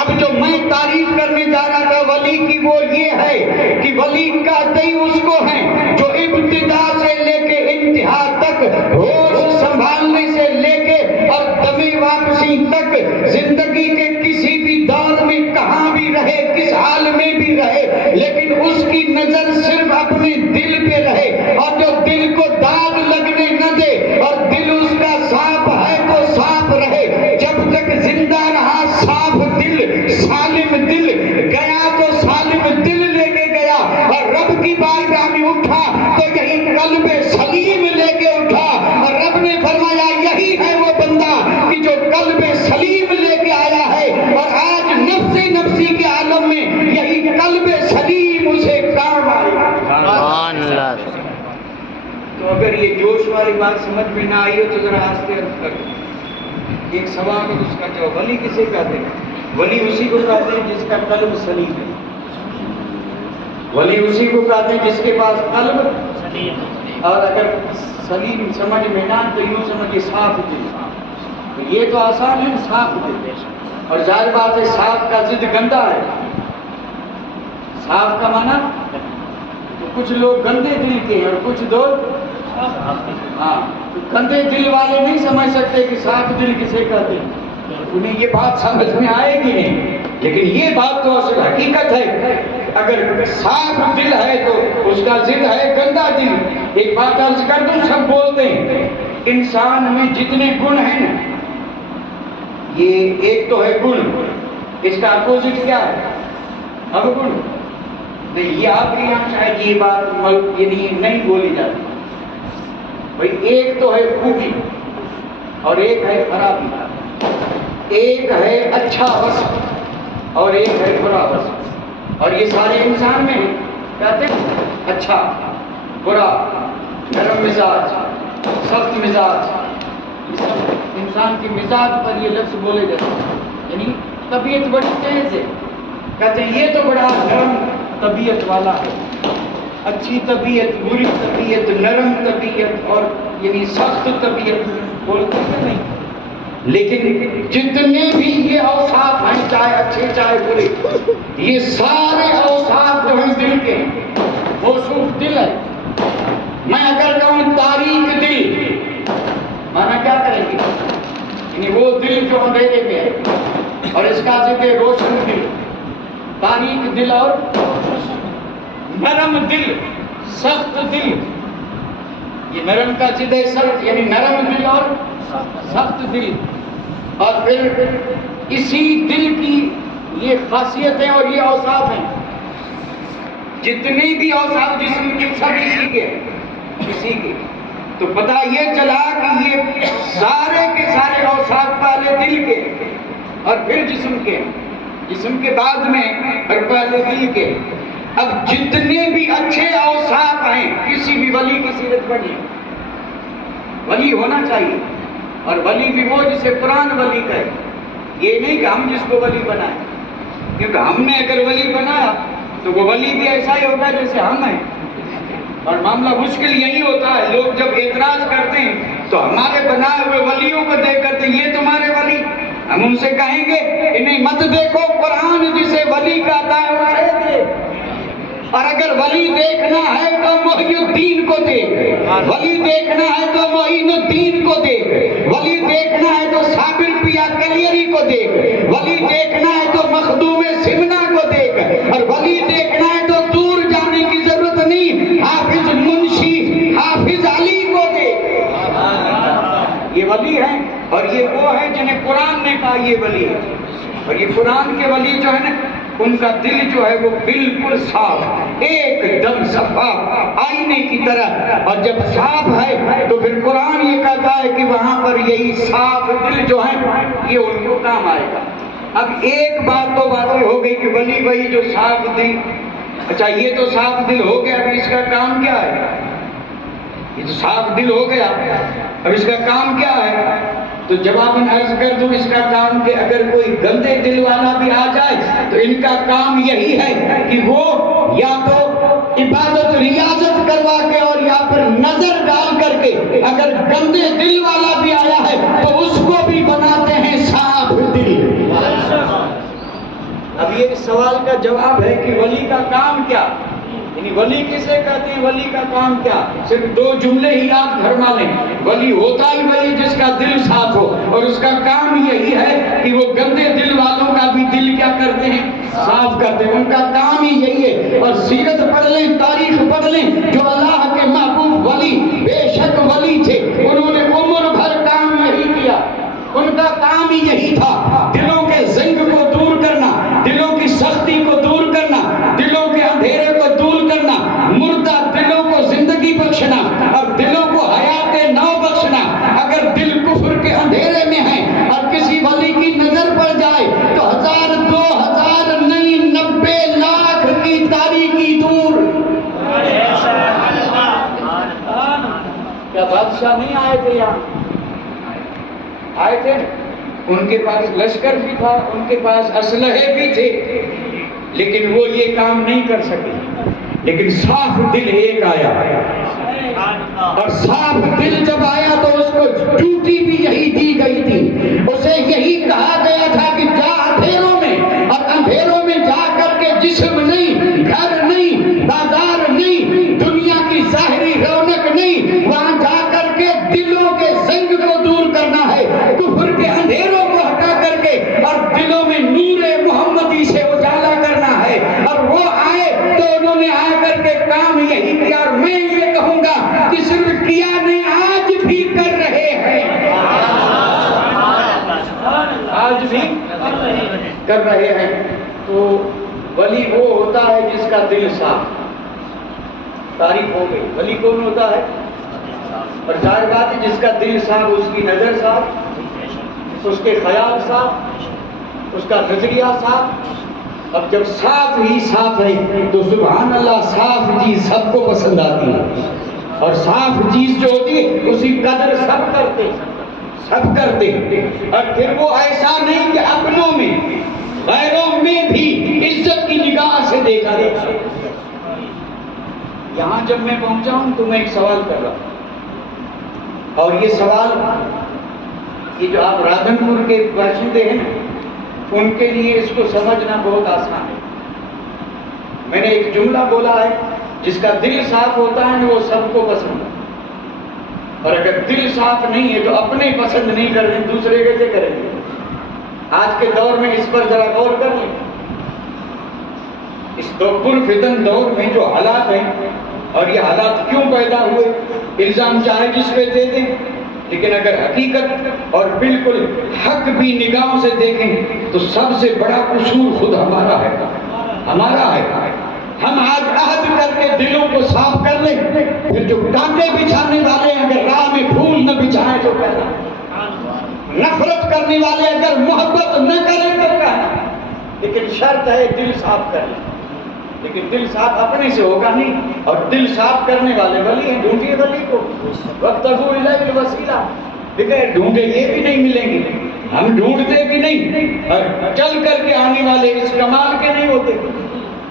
اب جو میں تعریف کرنے جا رہا تھا ولی کی، وہ یہ ہے کہ ولی کہتے ہی اس کو ہیں جو ابتدا سے لے کے انتہا تک، ہوش سنبھالنے سے لے کے اور دم واپسی تک، زندگی کے کسی بھی دور میں کہاں بھی رہے، کس حال میں بھی رہے، لیکن اس کی نظر صرف اپنے دل پہ رہے، اور جو دل کو داغ لگنے نہ دے، اور دل اس کا صاف ہے تو صاف رہے، جب تک زندہ رہا صاف دل، سالم دل، گیا تو سالم دل لے کے گیا، اور رب کی بارگاہ میں اٹھا تو یہی قلب سلیم لے کے اٹھا، اور رب نے فرمایا یہی ہے وہ بندہ کہ جو قلب سلیم لے کے آیا ہے، اور آج نفسی نفسی کے عالم میں یہی قلب سلیم اسے کام آئے گا۔ تو اگر یہ جوش والی بات سمجھ میں نہ آئی ہو تو ذرا آستے عرض کر، ایک سوال ہے اس کا جواب۔ ولی کسے کہتے ہیں؟ ولی اسی کو کہتے ہیں جس کا قلب سلیم ہے، ولی اسی کو کہتے ہیں جس کے پاس قلب سلیم، اور اگر سلیم سمجھ میں نہ تو یوں سمجھے صاف دل، تو یہ تو آسان ہے صاف دل، اور ظاہر بات ہے صاف کا ضد گندا ہے، صاف کا معنی تو کچھ لوگ گندے دل کے ہیں اور کچھ لوگ ہاں تو گندے دل والے نہیں سمجھ سکتے کہ صاف دل کسے کہتے ہیں، انہیں یہ بات سمجھ میں آئے گی نہیں، لیکن یہ بات تو اصل حقیقت ہے، اگر صاف دل ہے تو اس کا ضد ہے گندا دل۔ ایک بات عرض کر دوں، سب بولتے ہیں انسان میں جتنے گن ہیں نا، یہ ایک تو ہے گن، اس کا اپوزٹ کیا ہے؟ اوگن۔ نہیں، یہ آپ کے یہاں شاید یہ بات یعنی نہیں بولی جاتی بھائی، ایک تو ہے خوبی اور ایک ہے خرابی۔ ایک ہے اچھا وصف اور ایک ہے برا وصف، اور یہ سارے انسان میں ہیں، کہتے ہیں اچھا، برا، نرم مزاج، سخت مزاج، یہ سب انسان کی مزاج پر یہ لفظ بولے جاتے ہیں، یعنی طبیعت بڑی تیز ہے، کہتے ہیں یہ تو بڑا نرم طبیعت والا ہے، اچھی طبیعت، بری طبیعت، نرم طبیعت اور یعنی سخت طبیعت بولتے ہیں نہیں، لیکن جتنے بھی یہ اوصاف ہیں، چاہے اچھے چاہے برے، یہ سارے اوصاف جو ہیں دل کے ہیں، موصوف دل ہے۔ میں اگر کہوں تاریک دل، مانا کیا کریں گے؟ یعنی وہ دل جو اندھیرے میں ہے، اور اس کا ذکر روشن دل، تاریک دل اور نرم دل، سخت دل۔ یہ نرم کا ضد ہے سخت، یعنی نرم دل اور سخت دل۔ اور پھر اسی دل کی یہ خاصیتیں اور یہ اوصاف ہیں، جتنے بھی اوصاف جسم کے سب اسی کے، تو پتہ یہ چلا کہ یہ سارے کے سارے اوصاف پہلے دل کے اور پھر جسم کے بعد میں اور پہلے دل کے۔ اب جتنے بھی اچھے اوصاف ہیں کسی بھی ولی کی سیرت پڑھی، ولی ہونا چاہیے، اور ولی بھی وہ جسے قرآن ولی کہے، یہ نہیں کہ ہم جس کو ولی بنائیں، کیونکہ ہم نے اگر ولی بنایا تو وہ ولی بھی ایسا ہی ہوگا جیسے ہم ہیں، اور معاملہ مشکل یہی ہوتا ہے، لوگ جب اعتراض کرتے ہیں تو ہمارے بنائے ہوئے ولیوں کو دیکھ کرتے ہیں یہ تمہارے ولی، ہم ان سے کہیں گے انہیں مت دیکھو، قرآن جسے ولی کہتا ہے اسے دیکھ، اور اگر ولی دیکھنا ہے تو محی الدین کو دیکھ، ولی دیکھنا ہے تو معین الدین کو دیکھ، ولی دیکھنا ہے تو صابر پیا کلیری کو دیکھ، ولی دیکھنا ہے تو مخدوم سمنا کو دیکھ، اور ولی دیکھنا ہے تو دور جانے کی ضرورت نہیں، حافظ منشی حافظ علی کو دیکھ۔ یہ ولی ہیں، اور یہ وہ ہیں جنہیں قرآن نے کہا یہ ولی ہے، اور یہ قرآن کے ولی جو ہے نا، ان کا دل جو ہے وہ بالکل صاف، ایک دم صفا آئینے کی طرح، اور جب صاف ہے تو پھر قرآن یہ کہتا ہے کہ وہاں پر یہی صاف دل جو ہے یہ ان کو کام آئے گا۔ اب ایک بات تو واضح ہو گئی کہ ولی وہی جو صاف دل، اچھا یہ تو صاف دل ہو گیا، اب اس کا کام کیا ہے؟ یہ تو صاف دل ہو گیا، اب اس کا کام کیا ہے؟ تو جواباً عرض کر دوں اس کا کام کہ اگر کوئی گندے دل والا بھی آ جائے تو ان کا کام یہی ہے کہ وہ یا تو عبادت ریاضت کروا کے اور یا پھر نظر ڈال کر کے، اگر گندے دل والا بھی آیا ہے تو اس کو بھی بناتے ہیں صاف دل۔ اب یہ سوال کا جواب ہے کہ ولی کا کام کیا، یعنی ولی کسے کہتے ہیں، ولی کا کام کیا؟ صرف دو جملے ہی آپ گھرما لیں، ولی ہوتا ہی وہی جس کا دل صاف ہو، اور اس کا کام یہی ہے کہ وہ گندے دل والوں کا بھی دل کیا کرتے ہیں، صاف کرتے ہیں، ان کا کام ہی یہی ہے۔ اور سیرت پڑھ لیں، تاریخ پڑھ لیں، جو اللہ کے محبوب ولی بے شک ولی تھے، انہوں نے عمر بھر کام یہی کیا، ان کا کام ہی یہی تھا، دلوں کے زنگ کو دور کرنا، دلوں کی سختی کو دور کرنا، دلوں کے اندھیرے کو دور کرنا، مردہ دلوں کو زندگی بخشنا اور دلوں کو حیات نو بخشنا۔ اگر دل کفر کے اندھیرے میں ہے اور کسی ولی کی نظر پڑ جائے تو 1000 2000 نہیں 90 لاکھ کی تاریکی دور۔ کیا بادشاہ نہیں آئے تھے یہاں؟ آئے تھے، ان کے پاس لشکر بھی تھا، ان کے پاس اسلحے بھی تھے، لیکن وہ یہ کام نہیں کر سکے۔ لیکن صاف دل ایک آیا، اور صاف دل جب آیا تو اس کو ڈیوٹی بھی یہی دی گئی تھی، اسے یہی کہا گیا تھا کہ جا اندھیروں میں، اور اندھیروں میں جا کر کے جسم نہیں، گھر نہیں، بازار نہیں، دنیا کی ظاہری رونق نہیں، وہاں جا کر کے دلوں کے زنگ کو دور کرنا ہے، کفر کے اندھیروں کو ہٹا کر کے اور دلوں میں نور محمدی سے اجالا کرنا ہے۔ اور وہ آئے تو انہوں نے آ کر کے کام یہی کیا، اور میں یہ کہوں گا کہ صرف کیا نہیں، آج بھی کر رہے ہیں، آج بھی کر رہے ہیں۔ تو ولی وہ ہوتا ہے جس کا دل صاف۔ تعریف ہو گئی، ولی کون ہوتا ہے؟ اور ظاہر بات ہے جس کا دل صاف، اس کی نظر صاف، اس کے خیال صاف، اس کا نظریہ صاف۔ اب جب صاف ہی صاف ہے تو سبحان اللہ صاف چیز سب کو پسند آتی ہے، اور صاف چیز جو ہوتی ہے اسی قدر سب کرتے اور پھر وہ ایسا نہیں کہ اپنوں میں غیروں میں بھی عزت کی نگاہ سے دیکھا جائے۔ یہاں جب میں پہنچا ہوں تو میں ایک سوال کر رہا ہوں، اور یہ سوال یہ جو آپ رادھن پور کے باشندے ہیں ان کے لیے اس کو سمجھنا بہت آسان ہے۔ میں نے ایک جملہ بولا ہے، جس کا دل صاف ہوتا ہے وہ سب کو پسند ہے، اور اگر دل صاف نہیں ہے تو اپنے پسند نہیں کر رہے دوسرے کیسے کریں گے؟ آج کے دور میں اس پر ذرا غور کر لیں۔ اس پرفتن دور میں جو حالات ہیں، اور یہ حالات کیوں پیدا ہوئے، الزام چاہے جس پہ دے دیں، لیکن اگر حقیقت اور بالکل حق بھی نگاہوں سے دیکھیں تو سب سے بڑا قصور خود ہمارا ہے۔ ہم آج عہد کر کے دلوں کو صاف کر لیں، پھر جو ڈانٹے بچھانے والے اگر راہ میں پھول نہ بچھائیں تو کہنا، نفرت کرنے والے اگر محبت نہ کریں تو کہنا، لیکن شرط ہے دل صاف کر لیں۔ لیکن دل صاف اپنے سے ہوگا نہیں، اور دل صاف کرنے والے ولی ہیں، ڈھونڈیے ولی کو، وابتغوا الیہ الوسیلہ، بغیر ڈھونڈے یہ بھی نہیں ملیں گے، ہم ڈھونڈتے بھی نہیں، اور چل کر کے آنے والے اس کمال کے نہیں ہوتے،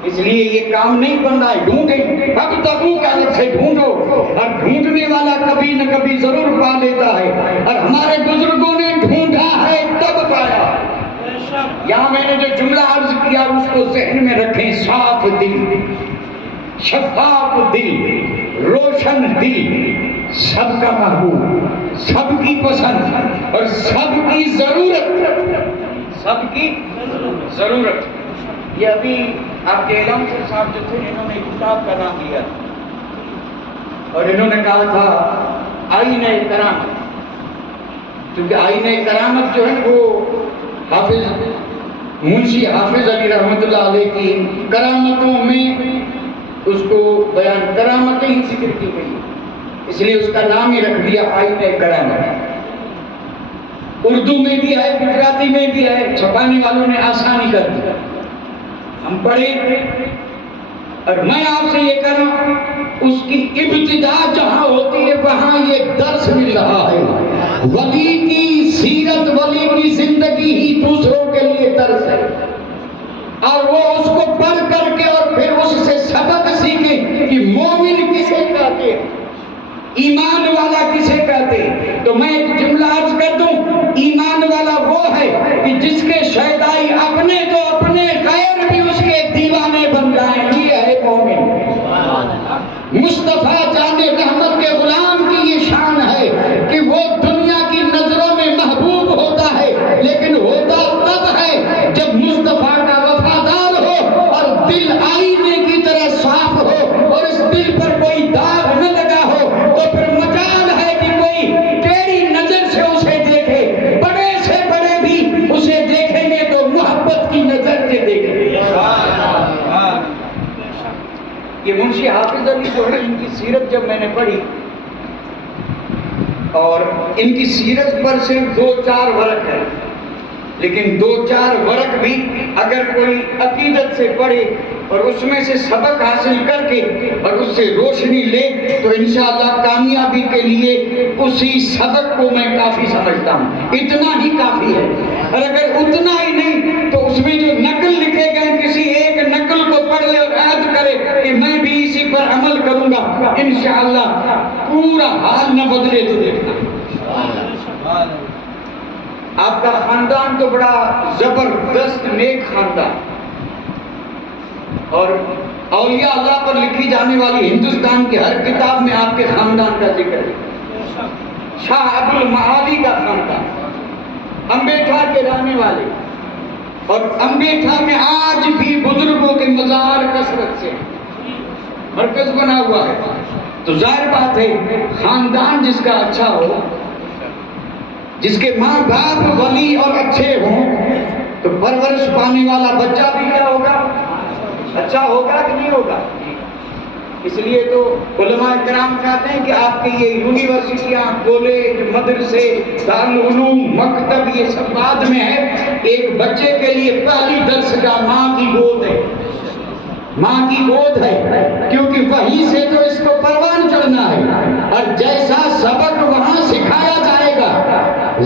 اس لیے یہ کام نہیں بن رہا ہے۔ ڈھونڈیں، وابتغوا کا الگ سے ڈھونڈو، اور ڈھونڈنے والا کبھی نہ کبھی ضرور پا لیتا ہے، اور ہمارے بزرگوں نے ڈھونڈا ہے تب پایا۔ یہاں میں نے جو جملہ عرض کیا اس کو ذہن میں رکھیں، صاف دل، شفاف دل، روشن دل، سب کا محبوب، سب کی پسند اور سب کی ضرورت۔ یہ ابھی آپ کے علم صاحب جو تھے انہوں نے کتاب کا نام لیا اور انہوں نے کہا تھا آئینہ کرامت، کیونکہ آئینہ کرامت جو ہے وہ منشی حافظ علی رحمۃ اللہ علیہ کی کرامتوں میں اس کو بیان کرامتیں ہی ذکر کی گئی، اس لیے اس کا نام ہی رکھ دیا آئینہ کرامت۔ اردو میں بھی ہے، گجراتی میں بھی ہے، چھپانے والوں نے آسانی کر دی، ہم پڑھیں۔ اور میں آپ سے یہ کہہ رہا ہوں اس کی ابتدا جہاں ہوتی ہے وہاں یہ درس مل رہا ہے۔ ولی کی سیرت، ولی کی زندگی ہی دوسروں کے لیے درس ہے، اور وہ اس کو پڑھ کر کے اور پھر اس سے سبق سیکھیں کہ مومن کسے کہتے ہیں، ایمان والا کسے کہتے ہیں۔ تو میں ایک جملہ عرض کر دوں، ایمان والا وہ ہے کہ جس کے شیدائی اپنے تو اپنے غیر بھی اس کے دیوانے بن جائیں، یہ ہے مومن۔ مصطفیٰ جان رحمت کے غلام کی یہ شان ہے کہ وہ دنیا کی نظروں میں محبوب ہوتا ہے، لیکن ہوتا تب ہے جب مصطفیٰ کا وفادار ہو اور دل آئینے کی طرح صاف ہو، اور اس دل پر کوئی داغ نہ لگا ہو، تو پھر مجال ہے کہ کوئی ٹیڑھی نظر سے اسے دیکھے، بڑے سے بڑے بھی اسے دیکھیں گے تو محبت کی نظر سے دیکھیں گے۔ یہ منشی حافظ علی جو ہے ان کی سیرت جب میں نے پڑھی، اور ان کی سیرت پر صرف 2-4 ورق ہے، لیکن 2-4 ورق بھی اگر کوئی عقیدت سے پڑھے اور اس میں سے سبق حاصل کر کے اور اس سے روشنی لے تو انشاءاللہ کامیابی کے لیے اسی سبق کو میں کافی سمجھتا ہوں، اتنا ہی کافی ہے۔ اور اگر اتنا ہی نہیں تو اس میں جو نقل لکھے گئے کسی ایک نقل کو پڑھ لے اور عہد کرے کہ میں بھی اسی پر عمل کروں گا، انشاءاللہ پورا حال نہ بدلے تو دیکھنا۔ آپ کا خاندان تو بڑا زبردست نیک خاندان، اور اولیاء اللہ پر لکھی جانے والی ہندوستان کی ہر کتاب میں آپ کے خاندان کا ذکر ہے۔ شاہ ابو المعالی کا خاندان، امبیٹھا کے رہنے والے، اور امبیٹھا میں آج بھی بزرگوں کے مزار کثرت سے مرکز بنا ہوا ہے۔ تو ظاہر بات ہے خاندان جس کا اچھا ہو، جس کے ماں باپ ولی اور اچھے ہوں، تو پرورش پانے والا بچہ بھی کیا ہوگا؟ اچھا ہوگا کہ نہیں ہوگا؟ اس لیے تو علماء کرام کہتے ہیں کہ آپ کے یہ یونیورسٹیاں، کالج، مدرسے، دارالعلوم، مکتب، یہ سب بعد میں ہے. ایک بچے کے لیے پہلی درسگاہ ماں کی گود ہے. ماں کی گود ہے، کیونکہ وہیں سے تو اس کو پروان چڑھنا ہے. اور جیسا سبق وہاں سکھایا جائے گا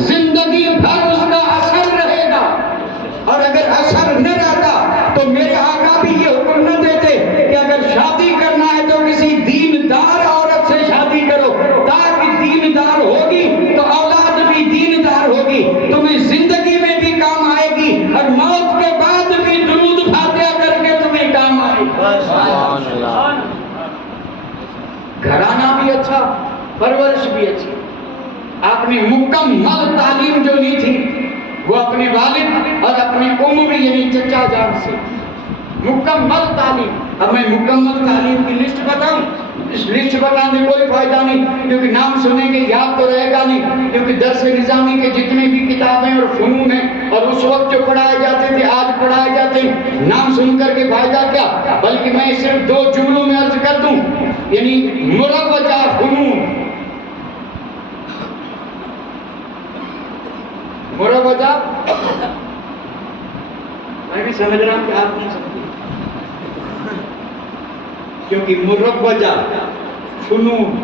زندگی بھر اس کا اثر رہے گا. اور اگر اثر نہ رہتا تو میرے آقا بھی یہ حکم نہ دیتے کہ اگر شادی کرنا ہے تو کسی دیندار عورت سے شادی کرو، تاکہ دیندار ہوگی تو اولاد بھی دیندار ہوگی، تمہیں زندگی میں بھی کام آئے گی اور موت کے بعد بھی درود فاتحہ کر کے تمہیں کام آئے گی. گھرانہ بھی اچھا، پرورش بھی اچھی. آپ نے مکمل تعلیم جو لی تھی وہ اپنے والد اور اپنے میں یعنی چچا جان سے مکمل تعلیم. اب میں مکمل تعلیم کی لسٹ بتاؤں؟ اس لسٹ بتانے میں کوئی فائدہ نہیں، کیونکہ نام سنیں گے یاد تو رہے گا نہیں. کیونکہ درس نظامی کے جتنے بھی کتابیں اور فنون ہیں اور اس وقت جو پڑھائے جاتے تھے آج پڑھائے جاتے ہیں، نام سن کر کے فائدہ کیا؟ بلکہ میں صرف 2 جملوں میں عرض کر دوں، یعنی مروجہ فنون. مروجہ میں بھی سمجھ رہا ہوں کہ آپ نہیں سمجھے، کیونکہ مروجہ فنون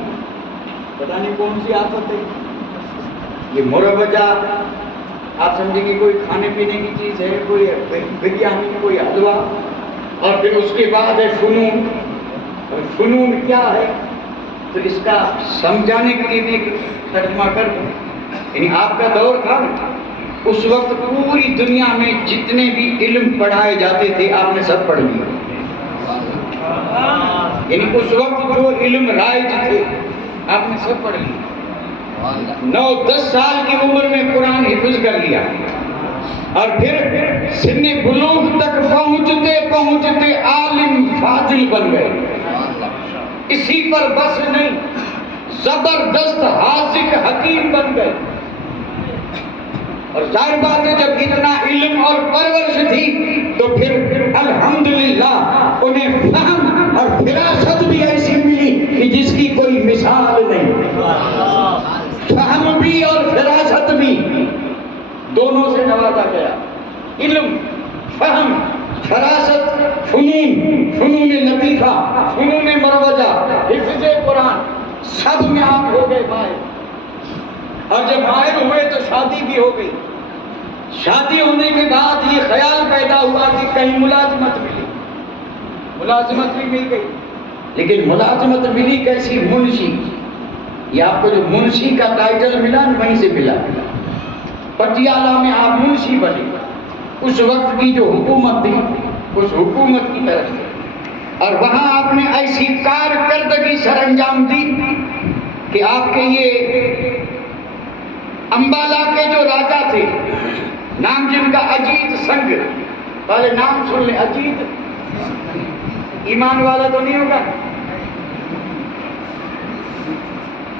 پتہ نہیں کون سی آفت ہے. یہ مروجہ آپ سمجھیں گے کوئی کھانے پینے کی چیز ہے، کوئی بریانی، کوئی حلوہ. اور پھر اس کے بعد ہے فنون. اور فنون کیا ہے تو اس کا سمجھانے کے لیے ایک ترجمہ کر دوں. یعنی آپ کا دور تھا، اس وقت پوری دنیا میں جتنے بھی علم پڑھائے جاتے تھے آپ نے سب پڑھ لیا. یعنی اس وقت جو علم رائج تھے آپ نے سب پڑھ لیا. 9-10 سال کی عمر میں قرآن حفظ کر لیا، اور پھر سن بلوغ تک پہنچتے پہنچتے عالم فاضل بن گئے. اسی پر بس نہیں، زبردست حاذق حکیم بن گئے. اور ظاہر بات ہے جب اتنا علم اور پرورش تھی تو پھر الحمدللہ انہیں فہم اور فراست بھی ایسی ملی کہ جس کی کوئی مثال نہیں. فہم بھی اور فراست بھی دونوں سے نوازا گیا. علم، فہم، فراست، فنون لطیفہ، فنون مروجہ، حفظ قرآن، سب میں آپ ہو گئے ماہر. اور جب ماہر ہوئے تو شادی بھی ہو گئی. شادی ہونے کے بعد یہ خیال پیدا ہوا کہ کہیں ملازمت ملی. ملازمت بھی مل گئی، لیکن ملازمت ملی کیسی؟ منشی. یہ آپ کو جو منشی کا ٹائٹل ملا وہیں سے ملا. پٹیالہ میں آپ منشی بنے. اس وقت کی جو حکومت تھی اس حکومت کی طرف سے، اور وہاں آپ نے ایسی کارکردگی سر انجام دی کہ آپ کے یہ امبالہ کے جو راجا تھے، نام جن کا اجیت سنگھ، پہلے نام سن لیں. اجیت ایمان والا تو نہیں ہوگا؟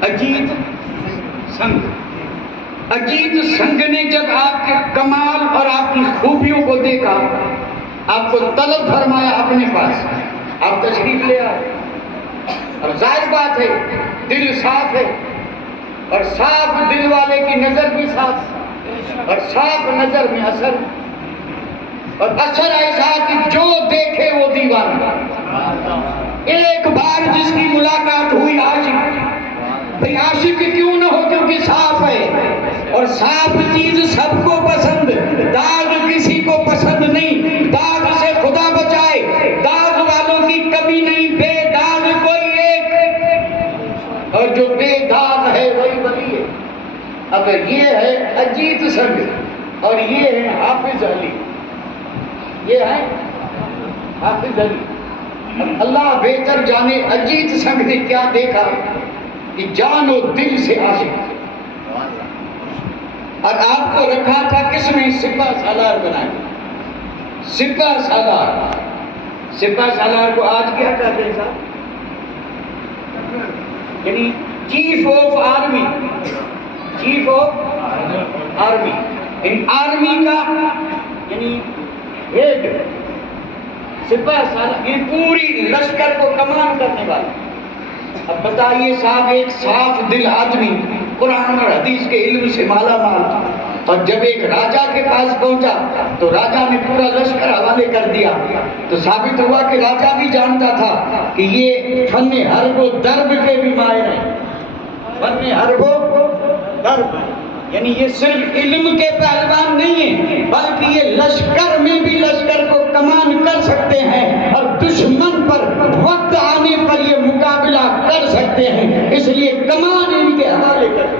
اجیت سنگھ. اجیت سنگھ نے جب آپ کے کمال اور آپ کی خوبیوں کو دیکھا، آپ کو طلب فرمایا اپنے پاس. آپ تشریف لے آئے، اور ظاہر بات ہے دل صاف ہے، اور صاف دل والے کی نظر بھی صاف، اور صاف نظر میں اثر، اور اثر ایسا کہ جو دیکھے وہ دیوانہ. ایک بار جس کی ملاقات ہوئی عاشق، بھئی عاشق کیوں نہ ہو؟ کیونکہ صاف ہے، اور صاف چیز سب کو پسند، داغ کسی کو پسند نہیں. داغ سے خدا بچائے، داغ والوں کی کمی نہیں، بے داغ کوئی ایک، اور جو بے داغ ہے وہی ولی ہے. اب یہ ہے اجیت سنگھ اور یہ ہے حافظ علی. یہ ہے حافظ علی. اب اللہ بہتر جانے اجیت سنگھ نے کیا دیکھا کہ جان و دل سے عاشق، اور آپ کو رکھا تھا کس میں؟ سپہ سالار بنائے. سپہ سالار. سپہ سالار کو آج کیا کہتے ہیں صاحب؟ یعنی chief of army. Chief of army, یعنی آرمی کا یعنی ہیڈ، سپاہ سالار یہ پوری لشکر کو کمان کرنے والا. اب بتائیے صاحب، ایک صاف دل آدمی قرآن اور حدیث کے علم سے مالا مال تھا، اور جب ایک راجا کے پاس پہنچا تو راجا نے پورا لشکر حوالے کر دیا. تو ثابت ہوا کہ راجا بھی جانتا تھا کہ یہ فن حرب و درب کے بھی ماہر ہیں. فن حرب و درب یعنی یہ صرف علم کے پہلوان نہیں ہیں، بلکہ یہ لشکر میں بھی لشکر کو کمان کر سکتے ہیں اور دشمن پر وقت آنے پر یہ مقابلہ کر سکتے ہیں. اس لیے کمان ان کے حوالے کر.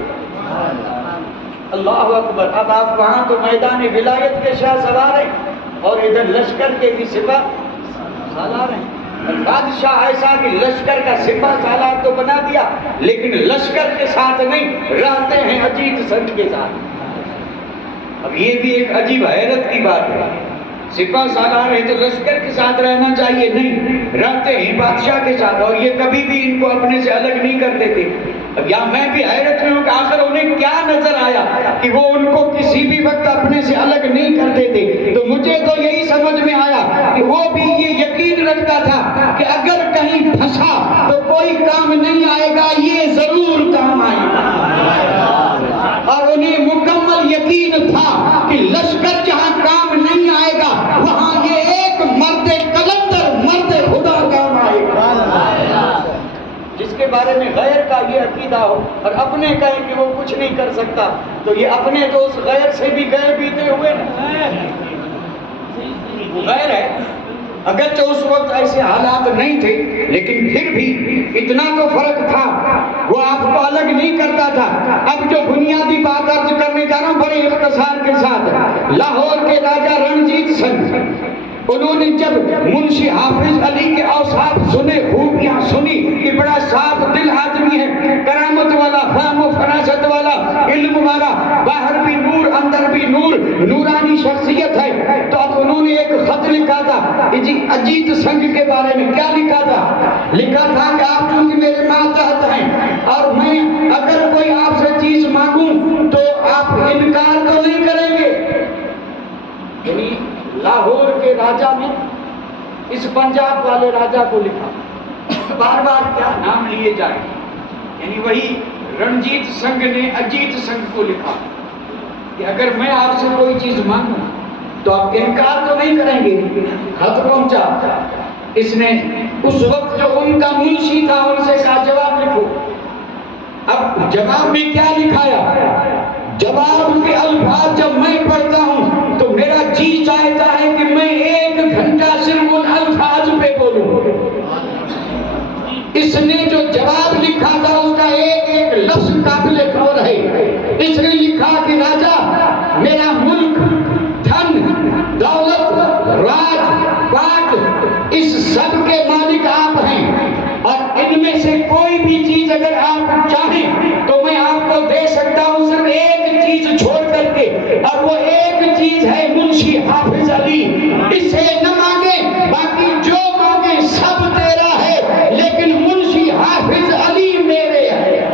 اللہ اکبر. اب آپ وہاں تو میدان ولایت کے شاہ سوار ہیں اور ادھر لشکر کے بھی سپاہ سالار ہیں. بادشاہ ایسا کہ لشکر کا سپاہ سالار تو بنا دیا، لیکن لشکر کے ساتھ نہیں، رہتے ہیں اجیت سنگھ کے ساتھ. اب یہ بھی ایک عجیب حیرت کی بات ہے. سپاہ سالار ہے تو لشکر کے ساتھ رہنا چاہیے، نہیں، رہتے ہیں بادشاہ کے ساتھ، اور یہ کبھی بھی ان کو اپنے سے الگ نہیں کرتے تھے. اب یہاں میں بھی حیرت میں ہوں کہ آخر انہیں کیا نظر آیا کہ وہ ان کو کسی بھی وقت اپنے سے الگ نہیں کرتے تھے. تو مجھے تو یہی سمجھ میں آیا کہ وہ بھی یہ یقین رکھتا تھا کہ اگر کہیں پھنسا تو کوئی کام نہیں آئے گا، یہ ضرور کام آئے گا. اور انہیں مکمل یقین تھا کہ لشکر جہاں کام نہیں آئے گا وہاں یہ ایک مرد کلندر، مرد خدا کام آئے گا. جس کے بارے میں غیر کا یہ عقیدہ ہو اور اپنے کہیں کہ وہ کچھ نہیں کر سکتا، تو یہ اپنے تو اس غیر سے بھی گئے بیتے ہوئے وہ غیر ہے. اگرچہ اس وقت ایسے حالات نہیں تھے، لیکن پھر بھی اتنا تو فرق تھا، وہ آپ کو الگ نہیں کرتا تھا. اب جو بنیادی بات عرض کرنے جا رہا ہوں بڑے اختصار کے ساتھ. لاہور کے راجا رنجیت سنگھ، انہوں نے جب منشی حافظ علی کے اوصاف سنے، خوبیاں سنی کہ بڑا صاف دل آدمی ہے، کرامت والا، فہم و فراست والا، علم والا، باہر بھی نور اندر بھی نور، نورانی شخصیت ہے، تو اب انہوں نے ایک خط لکھا تھا اجیت سنگھ کے بارے میں. کیا لکھا تھا؟ لکھا تھا کہ آپ چونکہ میرے ماتحت ہیں اور میں اگر کوئی آپ سے چیز مانگوں تو آپ انکار تو نہیں کریں گے. یعنی لاہور کے راجا نے اس پنجاب والے راجا کو لکھا، بار بار کیا نام لیے جائیں، یعنی وہی رنجیت سنگھ نے اجیت سنگھ کو لکھا کہ اگر میں آپ سے کوئی چیز مانگوں تو آپ انکار تو نہیں کریں گے. خط پہنچا، اس نے اس وقت جو ان کا منشی تھا ان سے کہا جواب لکھو. اب جواب میں کیا لکھایا؟ جواب کے الفاظ جب میں پڑھتا ہوں تو میرا جی چاہتا ہے کہ میں 1 گھنٹہ صرف ان الفاظ پہ بولوں. اس نے جو جواب لکھا تھا اس کا ایک ایک لفظ قابل غور ہے. اس نے لکھا کہ راجا، میرا ملک، دھن، دولت، راج پاٹ، اس سب کے مالک آپ ہیں، اور ان میں سے کوئی بھی چیز اگر آپ چاہیں تو میں آپ کو دے سکتا ہوں، صرف ایک چیز چھوڑ کر کے، اور وہ ایک چیز ہے منشی حافظ علی. اس سے نہ مانگے، باقی جو مانگے سب تیرا ہے، لیکن منشی حافظ علی میرے ہے.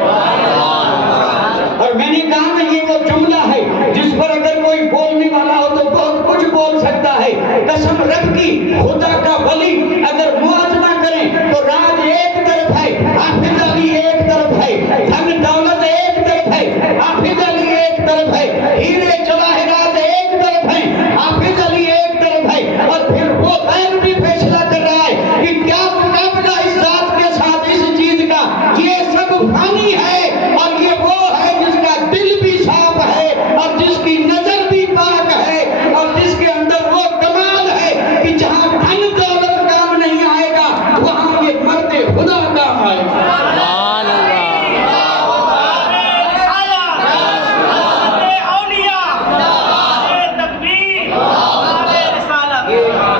اور میں نے کہا نا یہ وہ جملہ ہے جس پر اگر کوئی بولنے والا ہو تو بہت کچھ بول سکتا ہے. قسم رب کی، خدا کا ولی اگر موازنہ کریں تو راج ایک طرف ہے، حافظ علی ایک طرف ہے، دھن دولت ایک طرف ہے، حافظ علی ایک طرف ہے، ہیرے جواہرات ایک طرف ہیں، حافظ علی ایک طرف ہے. اور پھر وہ غیر بھی فیصلہ کر رہا ہے کہ کیا مقابلہ اس ذات کے ساتھ اس چیز کا. یہ سب فانی ہے اور یہ وہ ہے جس کا دل بھی صاف ہے اور جس کی نظر بھی پاک ہے اور جس کے اندر وہ کمال ہے کہ جہاں دھن دولت کام نہیں آئے گا وہاں یہ مرد خدا کام آئے گا.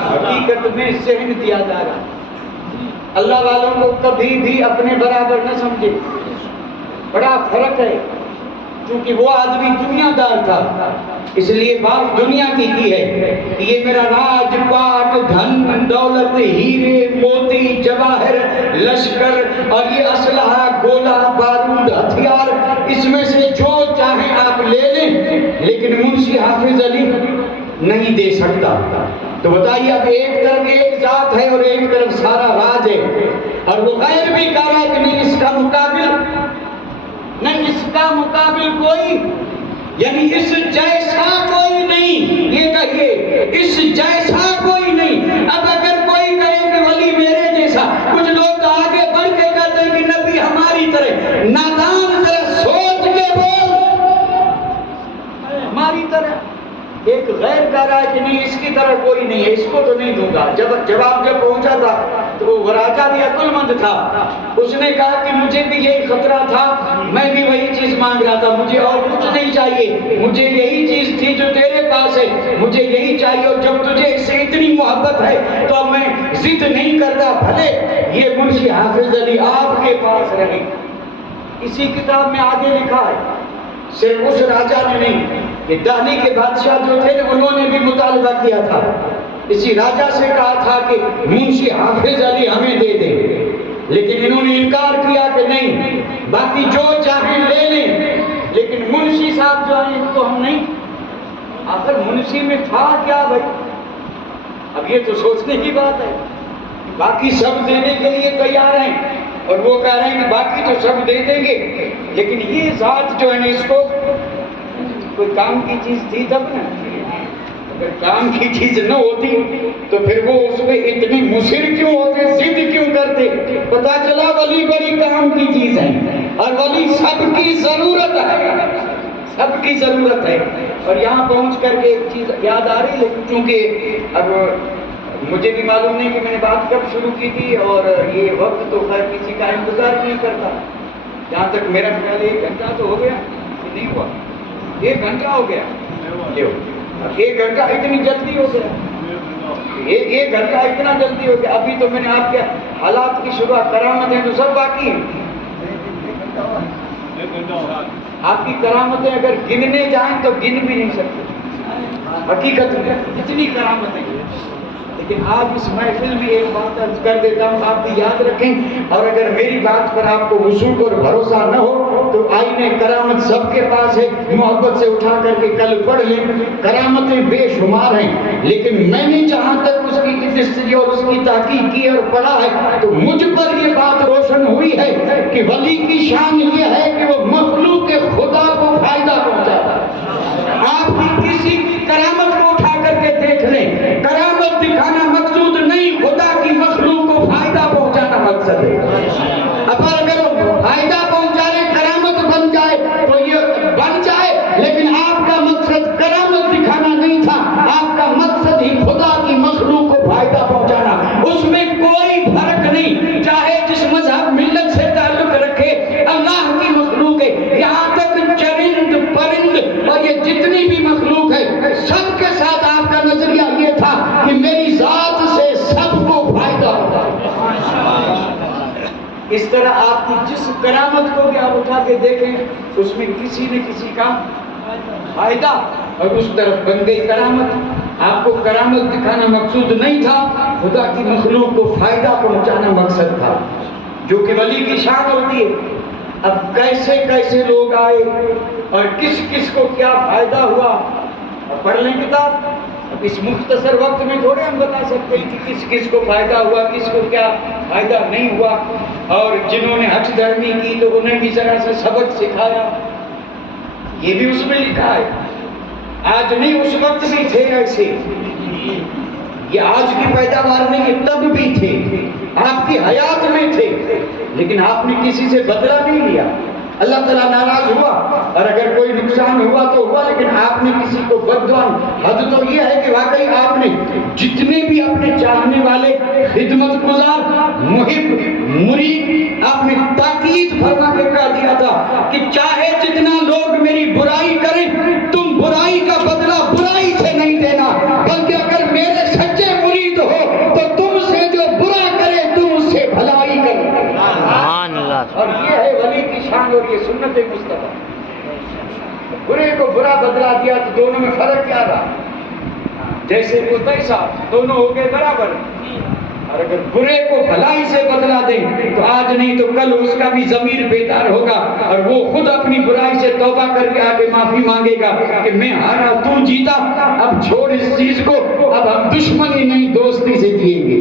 حقیقت میں ذہن دیا جا رہا ہے. اللہ والوں کو کبھی بھی اپنے برابر نہ سمجھے. بڑا فرق ہے، کیونکہ وہ آدمی دنیا دار تھا، اس لیے بات دنیا کی ہے کہ یہ میرا راج پاٹ، دھن دولت، ہیرے موتی جواہر، لشکر اور یہ اسلحہ، گولہ بارود، ہتھیار، اس میں سے جو چاہیں آپ لے لیں، لیکن منشی حافظ علی نہیں دے سکتا. تو بتائیے اب ایک طرف ایک ذات ہے اور ایک طرف سارا راج ہے، اور وہ غیر بھی کہہ رہا ہے کہ نہیں اس کا مقابل کوئی، یعنی اس جیسا کوئی نہیں، یہ کہیے اس جیسا کوئی نہیں۔ اب اگر کوئی کہے کہ ولی میرے جیسا، کچھ لوگ تو آگے بڑھ کے کہتے ہیں کہ نبی ہماری طرح، نادان ذرا سوچ کے بول، ہماری طرح۔ ایک غیر کہہ رہا ہے کہ نہیں اس کی طرح کوئی نہیں ہے، اس کو تو نہیں دوں گا۔ جواب جب پہنچا تھا تو وہ راجا بھی عقل مند تھا، اس نے کہا کہ مجھے بھی یہی خطرہ تھا، میں بھی وہی چیز مانگ رہا تھا، مجھے اور کچھ نہیں چاہیے، مجھے یہی چیز تھی جو تیرے پاس ہے، مجھے یہی چاہیے، اور جب تجھے اس سے اتنی محبت ہے تو اب میں ضد نہیں کرتا، بھلے یہ منشی حافظ علی آپ کے پاس رہے۔ اسی کتاب میں آگے لکھا ہے، صرف اس راجا نے نہیں، یہ دہلی کے بادشاہ جو تھے انہوں نے بھی مطالبہ کیا تھا، اسی راجا سے کہا تھا کہ منشی حافظ علی ہمیں دے دیں، لیکن انہوں نے انکار کیا کہ نہیں، باقی جو چاہیں لے لیں، لیکن منشی صاحب جو ہیں ان کو ہم نہیں۔ آخر منشی میں تھا کیا بھائی؟ اب یہ تو سوچنے کی بات ہے۔ باقی سب دینے کے لیے تیار ہیں، اور وہ کہہ رہے ہیں کہ باقی تو سب دے دیں گے، لیکن یہ ذات جو ہے نا، اس کو کوئی کام کی چیز تھی تب نا، اگر کام کی چیز نہ ہوتی تو پھر وہ اس میں اتنی مصر کیوں ہوتے، ضد کیوں کرتے؟ پتا چلا ولی بڑی کام کی چیز ہے، اور ولی سب کی ضرورت ہے، سب کی ضرورت ہے۔ اور یہاں پہنچ کر کے ایک چیز یاد آ رہی، لیکن چونکہ اب مجھے بھی معلوم نہیں کہ میں نے بات کب شروع کی تھی، اور یہ وقت تو خیر کسی کا انتظار نہیں کرتا، جہاں تک میرا خیال 1 گھنٹہ تو ہو گیا کہ نہیں ہوا، 1 گھنٹہ ہو گیا، 1 گھنٹہ اتنی جلدی ہو گیا، 1 گھنٹہ اتنا جلدی ہو گیا۔ ابھی تو میں نے آپ کے حالات کی شروعات، کرامتیں تو سب باقی ہیں، آپ کی کرامتیں اگر گننے جائیں تو گن بھی نہیں سکتے، حقیقت میں اتنی کرامتیں۔ لیکن آج اس محفل میں ایک بات عرض کر دیتا ہوں، آپ بھی یاد رکھیں، اور اگر میری بات پر آپ کو وثوق اور بھروسہ نہ ہو تو آئینے کرامت سب کے پاس ہے، محبت سے اٹھا کر کے کل پڑھ لیں، کرامتیں بے شمار ہیں، لیکن میں نے جہاں تک اس کی ہسٹری اور اس کی تحقیق کی اور پڑھا ہے تو مجھ پر یہ بات روشن ہوئی ہے کہ ولی کی شان یہ ہے کہ وہ مخلوق خدا کو فائدہ پہنچاتا ہے۔ آپ کی کسی کرامت کو اٹھا کر کے دیکھ لیں، کرامت دکھانا مقصود نہیں، خدا کی مخلوق کو فائدہ پہنچانا مقصد ہے۔ اب اگر وہ فائدہ پہنچانے کرامت بن جائے تو یہ بن جائے، لیکن آپ کا مقصد کرامت دکھانا نہیں تھا، آپ کا مقصد ہی خدا کی مخلوق کو فائدہ پہنچانا۔ اس میں کوئی فرق نہیں، چاہے جس مذہب ملت سے تعلق رکھے، اللہ کی مخلوق ہے، یہاں تک چرند پرند اور یہ جتنی بھی مخلوق ہے سب کے ساتھ آپ کا نظریہ یہ تھا کہ میری ذات سے سب کو فائدہ ہوتا ہے۔ اس طرح آپ کی جس کرامت کو بھی آپ اٹھا کے دیکھیں اس میں کسی نہ کسی کا فائدہ، اور اس طرف بن گئی کرامت۔ آپ کو کرامت دکھانا مقصود نہیں تھا، خدا کی مخلوق کو فائدہ پہنچانا مقصد تھا، جو کہ ولی کی شان ہوتی ہے۔ اب کیسے کیسے لوگ آئے اور کس کس کو کیا فائدہ ہوا، اب پڑھ لیں کتاب۔ اب اس مختصر وقت میں تھوڑے ہم بتا سکتے ہیں کہ کس کس کو فائدہ ہوا، کس کو کیا فائدہ نہیں ہوا، اور جنہوں نے حج دھرمی کی تو انہیں بھی ذرا سا سبق سکھایا، یہ بھی اس میں لکھا ہے۔ آج نہیں، اس وقت بھی تھے ایسے، یہ آج کی پیداوار نہیں، یہ تب بھی تھے، آپ کی حیات میں تھے، لیکن آپ نے کسی سے بدلہ نہیں لیا۔ اللہ تعالیٰ ناراض ہوا اور اگر کوئی نقصان ہوا تو ہوا، لیکن آپ نے کسی کو بددعا۔ حد تو یہ ہے کہ واقعی آپ نے جتنے بھی اپنے چاہنے والے، خدمت گزار، محب، مرید، آپ نے تاکید فرما کے کہہ دیا تھا کہ چاہے جتنا لوگ میری برائی کریں، تم برائی کا بدلہ برائی سے نہیں دینا، بلکہ اگر میرے سچے مرید ہو تو تم سے جو برا کرے تم اس سے بھلائی کرو۔ اور یہ ہے ولی کی شان اور یہ سنت مصطفیٰ۔ برے کو برا بدلا دیا تو دونوں میں فرق کیا رہا؟ جیسے قطعی صاحب، دونوں ہو گئے برابر، اور اگر برے کو بھلائی سے بدلا دیں تو آج نہیں تو کل اس کا بھی ضمیر بیدار ہوگا اور وہ خود اپنی برائی سے توبہ کر کے آگے معافی مانگے گا کہ میں ہارا تو جیتا، اب چھوڑ اس چیز کو، اب ہم دشمنی نہیں دوستی سے جیئیں گے۔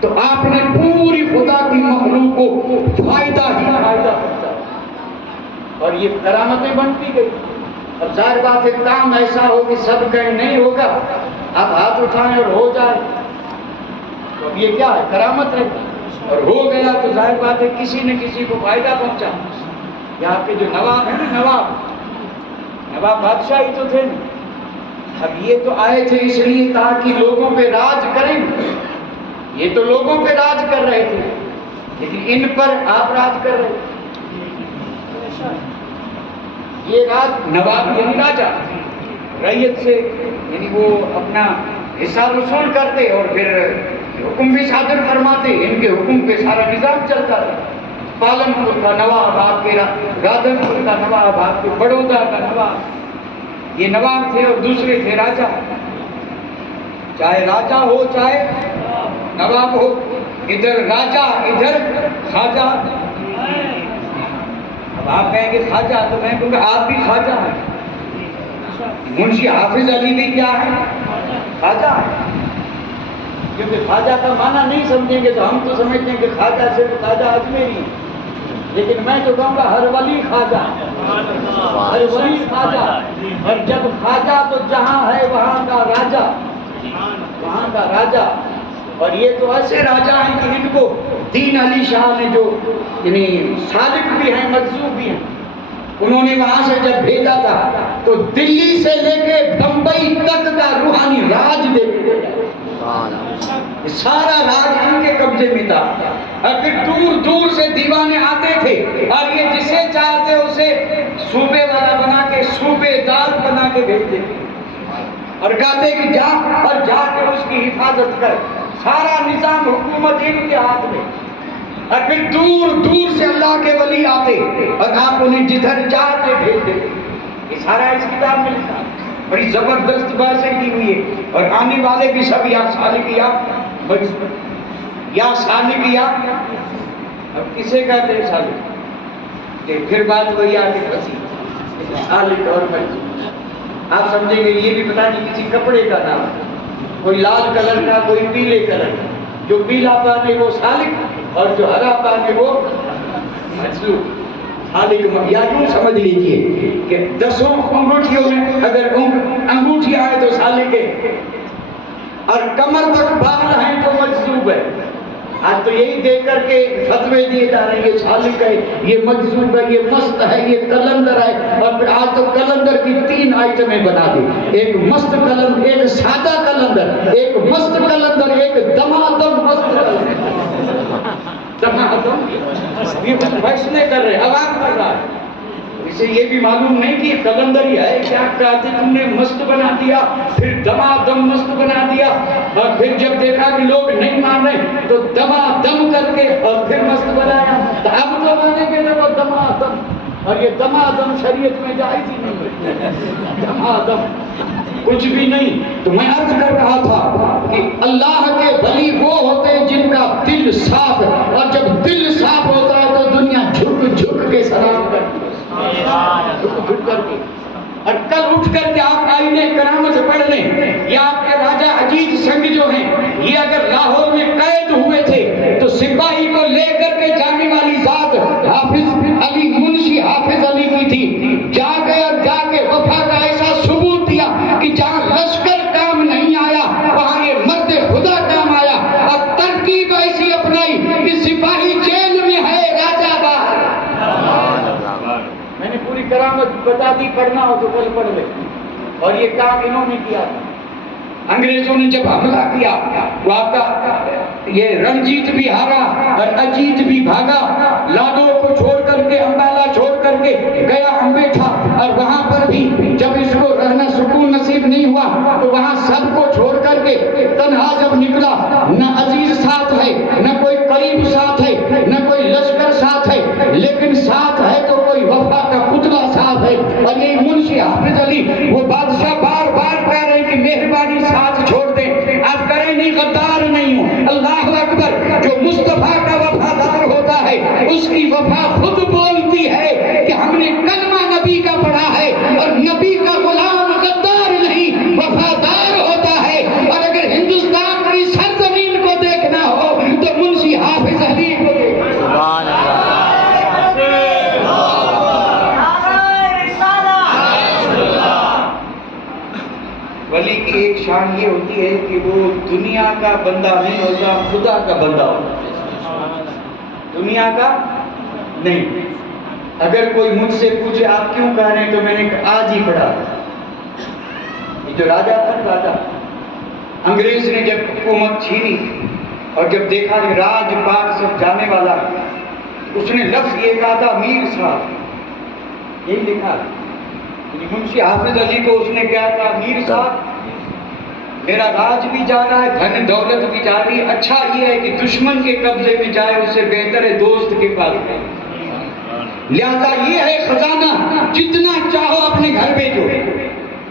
تو آپ نے پوری خدا کی مخلوق کو فائدہ ہی فائدہ پہنچا اور یہ کرامتیں بنتی گئی۔ اور ظاہر بات ہے کام ایسا ہو کہ سب کہیں نہیں ہوگا، آپ ہاتھ اٹھائیں اور ہو جائے تو اب یہ کیا ہے؟ کرامت ہے، اور ہو گیا تو ظاہر بات ہے کسی نہ کسی کو فائدہ پہنچا۔ یہاں کے جو نواب ہیں نا، نواب بادشاہ ہی تو تھے نا، اب یہ تو آئے تھے اس لیے تاکہ لوگوں پہ راج کریں، یہ تو لوگوں پہ راج کر رہے تھے لیکن ان پر آپ راج کر رہے تھے۔ یہ راج نواب یعنی راجا رعیت سے یعنی وہ اپنا حصہ وصول کرتے اور پھر حکم بھی صادر فرماتے، ان کے حکم پہ سارا نظام چلتا تھا۔ پالن پور کا نواب آپ کے، رادھن پور کا نواب آپ کے، بڑودہ کا نواب، یہ نواب تھے اور دوسرے تھے راجا۔ چاہے راجا ہو چاہے نواب ہو، ادھر راجا ادھر خواجہ۔ اب آپ کہیں گے خواجہ تو میں کہوں گا آپ بھی خواجہ ہیں۔ منشی حافظ علی بھی کیا ہے؟ خواجہ ہے، کیونکہ خواجہ کا معنی نہیں سمجھیں گے تو ہم تو سمجھتے ہیں کہ خواجہ صرف خواجہ اجمیری ہے، لیکن میں تو کہوں گا ہر ولی خواجہ، ہر ولی خواجہ، اور جب خواجہ تو جہاں ہے وہاں کا راجا، وہاں کا راجا۔ اور یہ تو ایسے راجا ہیں کہ ان کو دین علی شاہ نے جو یعنی سالک بھی ہیں مجذوب بھی ہیں، انہوں نے وہاں سے جب بھیجا تھا تو دلی سے لے کے بمبئی تک کا روحانی راج دے کے سارا راج ان کے قبضے میں تھا، اور پھر دور دور سے دیوانے آتے تھے اور یہ جسے چاہتے اسے صوبے والا بنا کے صوبے دار بنا کے بھیجتے تھے اور کہتے کہ جا اور جا کے اس کی حفاظت کر۔ سارا نظام حکومت ان کے ہاتھ میں، اور پھر دور دور سے اللہ کے ولی آتے اور آپ انہیں جدھر چاہتے بھیج دیتے۔ یہ سارا اس کتاب میں لکھا، بڑی زبردست باتیں کی ہوئی ہے، اور آنے والے بھی سب یا سالک یا سالک یا اب کسے کہتے ہیں سالک؟ کہ پھر بات وہی آگے پھنسی، سالک اور مجذوب۔ آپ سمجھیں گے یہ بھی پتہ نہیں کسی کپڑے کا نام ہے، کوئی لال کلر کا کوئی پیلے کلر کا، جو پیلا پہنے وہ سالک اور جو ہرا پہنے وہ مجذوب۔ سالک یا یوں سمجھ لیجئے کہ 10 انگوٹھیوں میں اگر انگوٹھی آئے تو سالک ہے، اور کمر تک بال ہیں تو مجذوب ہے۔ آج تو یہی دیکھ کر کے فتوے دیے جا رہے ہیں، یہ سالک ہے، یہ مجذوب ہے، یہ مست ہے، یہ کلندر ہے، اور پھر آج تو کلندر کی 3 آئٹمیں بنا دی، ایک مست کلندر، ایک سادہ کلندر، ایک مست کلندر، ایک دمادم مست کلندر۔ دمادم یہ فیصلے کر رہے، عوام کر رہا ہے، اسے یہ بھی معلوم نہیں کہ یہ کلندر ہی ہے، کیا کہتے تم نے مست بنا دیا، پھر دمادم مست بنا دیا، اور پھر جب دیکھا کہ لوگ نہیں مان رہے تو دمادم کر کے اور پھر مست بنایا۔ تو اب تو مانیں گے وہ دمادم، اور یہ دمادم شریعت میں جائز ہی نہیں، دمادم کچھ بھی نہیں۔ تو میں عرض کر رہا تھا کہ اللہ کے ولی وہ ہوتے ہیں جن کا دل صاف ہے، اور جب دل صاف ہوتا ہے تو دنیا جھک جھک کے سلام کرتی ہے، جھک کر کے۔ اور کل اٹھ کر کے آپ آئینے کرامت پڑھ لیں، یہ آپ کے راجہ اجیت سنگھ جو ہیں، یہ اگر لاہور میں قید ہوئے تھے تو سپاہی کو لے کر کے جانے والی ذات حافظ علی، منشی حافظ علی کی تھی۔ جا کے اور جا کے وفا کا ایسا ثبوت دیا کہ جہاں لشکر کام نہیں آیا وہاں یہ مرد خدا کام آیا، اور ترکیب ایسی اپنائی کہ سپاہی جیل میں ہے، راجہ باہر۔ میں نے پوری کرامت بتا دی، پڑھنا ہو تو کل پڑھ لے۔ اور یہ کام انہوں نے کیا تھا۔ انگریزوں نے جب حملہ کیا وہ آپ کا یہ رنجیت بھی ہارا اور اجیت بھی بھاگا، لادو کو چھوڑ کر کے، امبالہ چھوڑ کر کے گیا امبیٹھا، اور وہاں پر بھی جب اس کو رہنا سکون نصیب نہیں ہوا تو وہاں سب کو چھوڑ کر کے تنہا جب نکلا، نہ عزیز ساتھ ہے، نہ کوئی قریب ساتھ ہے، نہ کوئی لشکر ساتھ ہے، لیکن ساتھ ہے تو کوئی وفا کا پتلا ساتھ ہے۔ اور یہ منشی حافظ علی، وہ بادشاہ بار بار کہہ رہے ہیں کہ مہربانی ساتھ چھوڑ دیں، آپ کریں نہیں، غدار نہیں ہوں، اللہ ہے اس کی وفا خود بولتی ہے کہ ہم نے کلمہ نبی کا پڑھا ہے، اور نبی کا غلام غدار نہیں وفادار ہوتا ہے۔ اور اگر ہندوستان کی سرزمین کو دیکھنا ہو تو منشی حافظ علی کو دیکھنا۔ سبحان اللہ۔ ولی کی ایک شان یہ ہوتی ہے کہ وہ دنیا کا بندہ نہیں ہوتا، خدا کا بندہ ہوتا، دنیا کا نہیں۔ اگر کوئی مجھ سے پوچھے آپ کیوں کہہ رہے ہیں تو میں نے آج ہی پڑھا، یہ جو راجا تھا، راجا انگریز نے جب حکومت چھینی اور جب دیکھا کہ راج پاٹ سب جانے والا، اس نے لفظ یہ کہا تھا میر صاحب، یہ لکھا منشی حافظ علی کو اس نے کہا تھا میر صاحب میرا راج بھی جا رہا ہے، دھن دولت بھی جا رہی ہے، اچھا یہ ہے کہ دشمن کے قبضے میں جائے اس سے بہتر ہے دوست کے پاس جائے، لہذا یہ ہے خزانہ، جتنا چاہو اپنے گھر بھیجو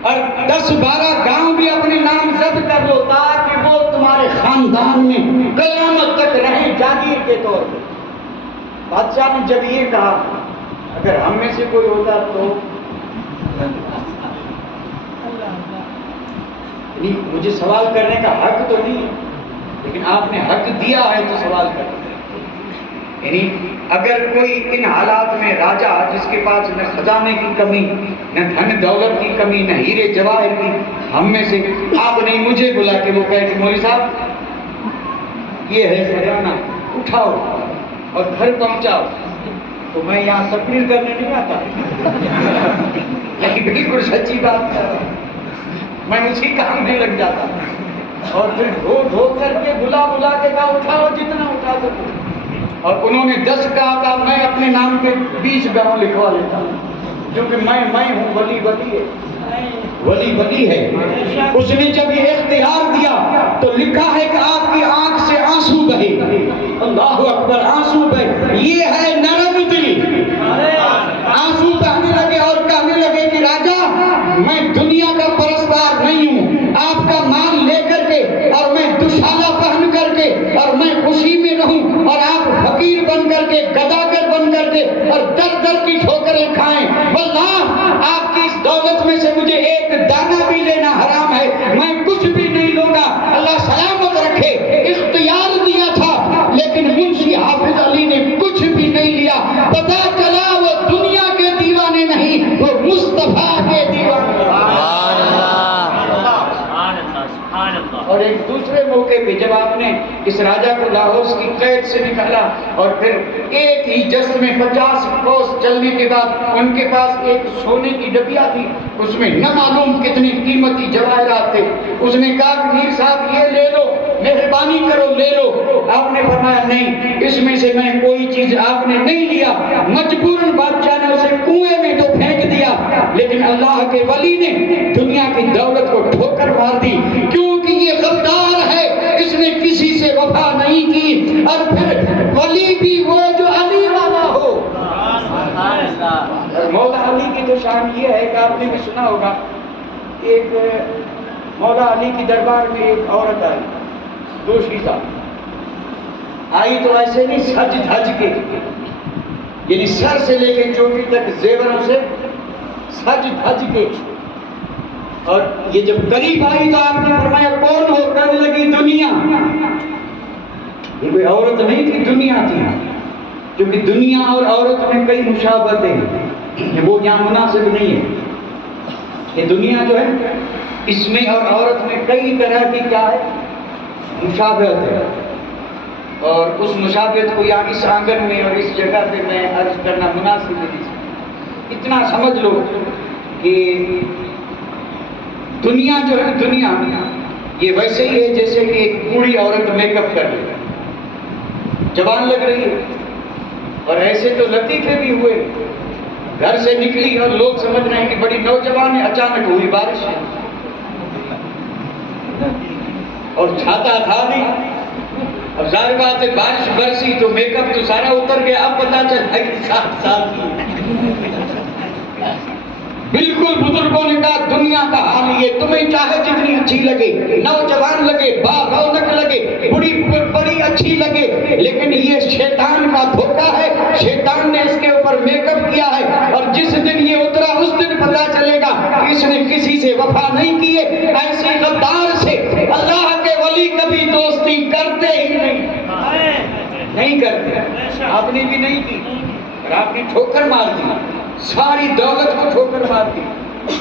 اور 10-12 گاؤں بھی اپنے نام ضبط کر لو تاکہ وہ تمہارے خاندان میں قیامت تک رہیں جاگیر کے طور پر۔ بادشاہ نے جب یہ کہا اگر ہم میں سے کوئی ہوتا تو مجھے سوال کرنے کا حق تو نہیں، لیکن آپ نے حق دیا ہے تو سوال کریں۔ یعنی اگر کوئی ان حالات میں راجا جس کے پاس نہ خزانے کی کمی، نہ دھن دولت کی کمی، نہ ہیرے جواہر کی، ہم میں سے آپ نے مجھے بلا کہ وہ کہے کہ مولوی صاحب یہ ہے خزانہ، اٹھاؤ اور گھر پہنچاؤ، تو میں یہاں تقریر کرنے نہیں آتا، لیکن بالکل سچی بات کر رہا ہوں، میں اسی کام میں لگ جاتا اور پھر ڈھو کر کے بلا کے کہا اٹھاؤ جتنا اٹھا سکو، اور انہوں نے 10 کہا تھا، میں اپنے نام پہ 20 گاؤں لکھوا لیتا ہوں، کیونکہ میں ہوں، ولی ہے، ولی ہے۔ اس نے جب یہ اختیار دیا تو لکھا ہے کہ آپ کی آنکھ سے آنسو بہے، اللہ اکبر، آنسو بہے، یہ ہے نرم دل، آنسو بہنے لگے اور کہنے لگے کہ راجا میں دنیا کا پرستار نہیں ہوں، آپ کا مال لے کر کے اور میں دوشالہ پہن کر کے اور میں خوشی میں رہوں اور آپ فقیر بن کر کے گداگر بن کر کے اور در کی ٹھوکریں کھائیں، واللہ آپ کی اس دولت میں سے مجھے ایک دانہ بھی لینا حرام ہے، میں کچھ بھی نہیں لوں گا، اللہ سلامت رکھے۔ اختیار دیا تھا لیکن منشی حافظ علی نے کچھ بھی نہیں لیا، پتا چلا وہ دنیا کے دیوانے نہیں، وہ مصطفیٰ کے دیوانے۔ اور ایک دوسرے موقع پہ جب آپ نے اس راجا کو لاہور کی قید سے نکالا اور پھر ایک ہی جست میں 50 کوس چلنے کے بعد ان کے پاس ایک سونے کی ڈبیا تھی، اس میں نہ معلوم کتنی قیمتی جواہرات تھے، اس نے کہا کہ میر صاحب یہ لے لو، مہربانی کرو لے لو، آپ نے فرمایا نہیں، اس میں سے میں کوئی چیز آپ نے نہیں لیا، مجبوراً بادشاہ نے اسے کنویں میں تو پھینک دیا، لیکن اللہ کے ولی نے دنیا کی دولت کو ٹھوکر مار دی، کیونکہ یہ غدار ہے، اس نے کسی سے وفا نہیں کی۔ اور پھر ولی بھی وہ جو علی والا ہو۔ مولا علی کی تو شان یہ ہے کہ آپ نے بھی سنا ہوگا، ایک مولا علی کی دربار میں ایک عورت آئی، دوشیزہ آئی تو ایسے نہیں، سج دھج کے، یعنی سر سے لے کے چوٹی تک زیوروں سے سج دھج کے، اور یہ جب قریب آئی تو آپ نے فرمایا کون ہو؟ کہنے لگی دنیا۔ یہ کوئی عورت نہیں تھی، دنیا تھی، کیونکہ دنیا اور عورت میں کئی مشابہتیں ہیں، وہ یہاں مناسب نہیں ہے۔ یہ دنیا جو ہے اس میں اور عورت میں کئی طرح کی کیا ہے مشابہت ہے، اور اس مشابہت کو یہاں اس آنگن میں اور اس جگہ پہ میں عرض کرنا مناسب نہیں۔ اتنا سمجھ لو کہ دنیا جو ہے دنیا یہ ویسے ہی ہے جیسے کہ ایک بوڑھی عورت میک اپ کر رہی ہے، جوان لگ رہی ہے، اور ایسے تو لطیفے بھی ہوئے، گھر سے نکلی اور لوگ سمجھ رہے ہیں کہ بڑی نوجوان ہے، اچانک ہوئی بارش ہے اور چھاتا تھا نہیں، اور ظاہر بات ہے بارش برسی تو میک اپ تو سارا اتر گیا، اب پتا چلا کہ 7 سال کی۔ بالکل بزرگوں نے کہا دنیا کا حال یہ، تمہیں چاہے جتنی اچھی لگے، نوجوان لگے، با رونق لگے، بڑی اچھی لگے، لیکن یہ شیطان کا دھوکہ وفا نہیں کیے، ایسے غدار سے اللہ کے ولی کبھی دوستی کرتے ہی نہیں کرتے۔ آپ نے بھی نہیں کی، اور آپ نے ٹھوکر مار دی، ساری دولت کو ٹھوکر مار دی،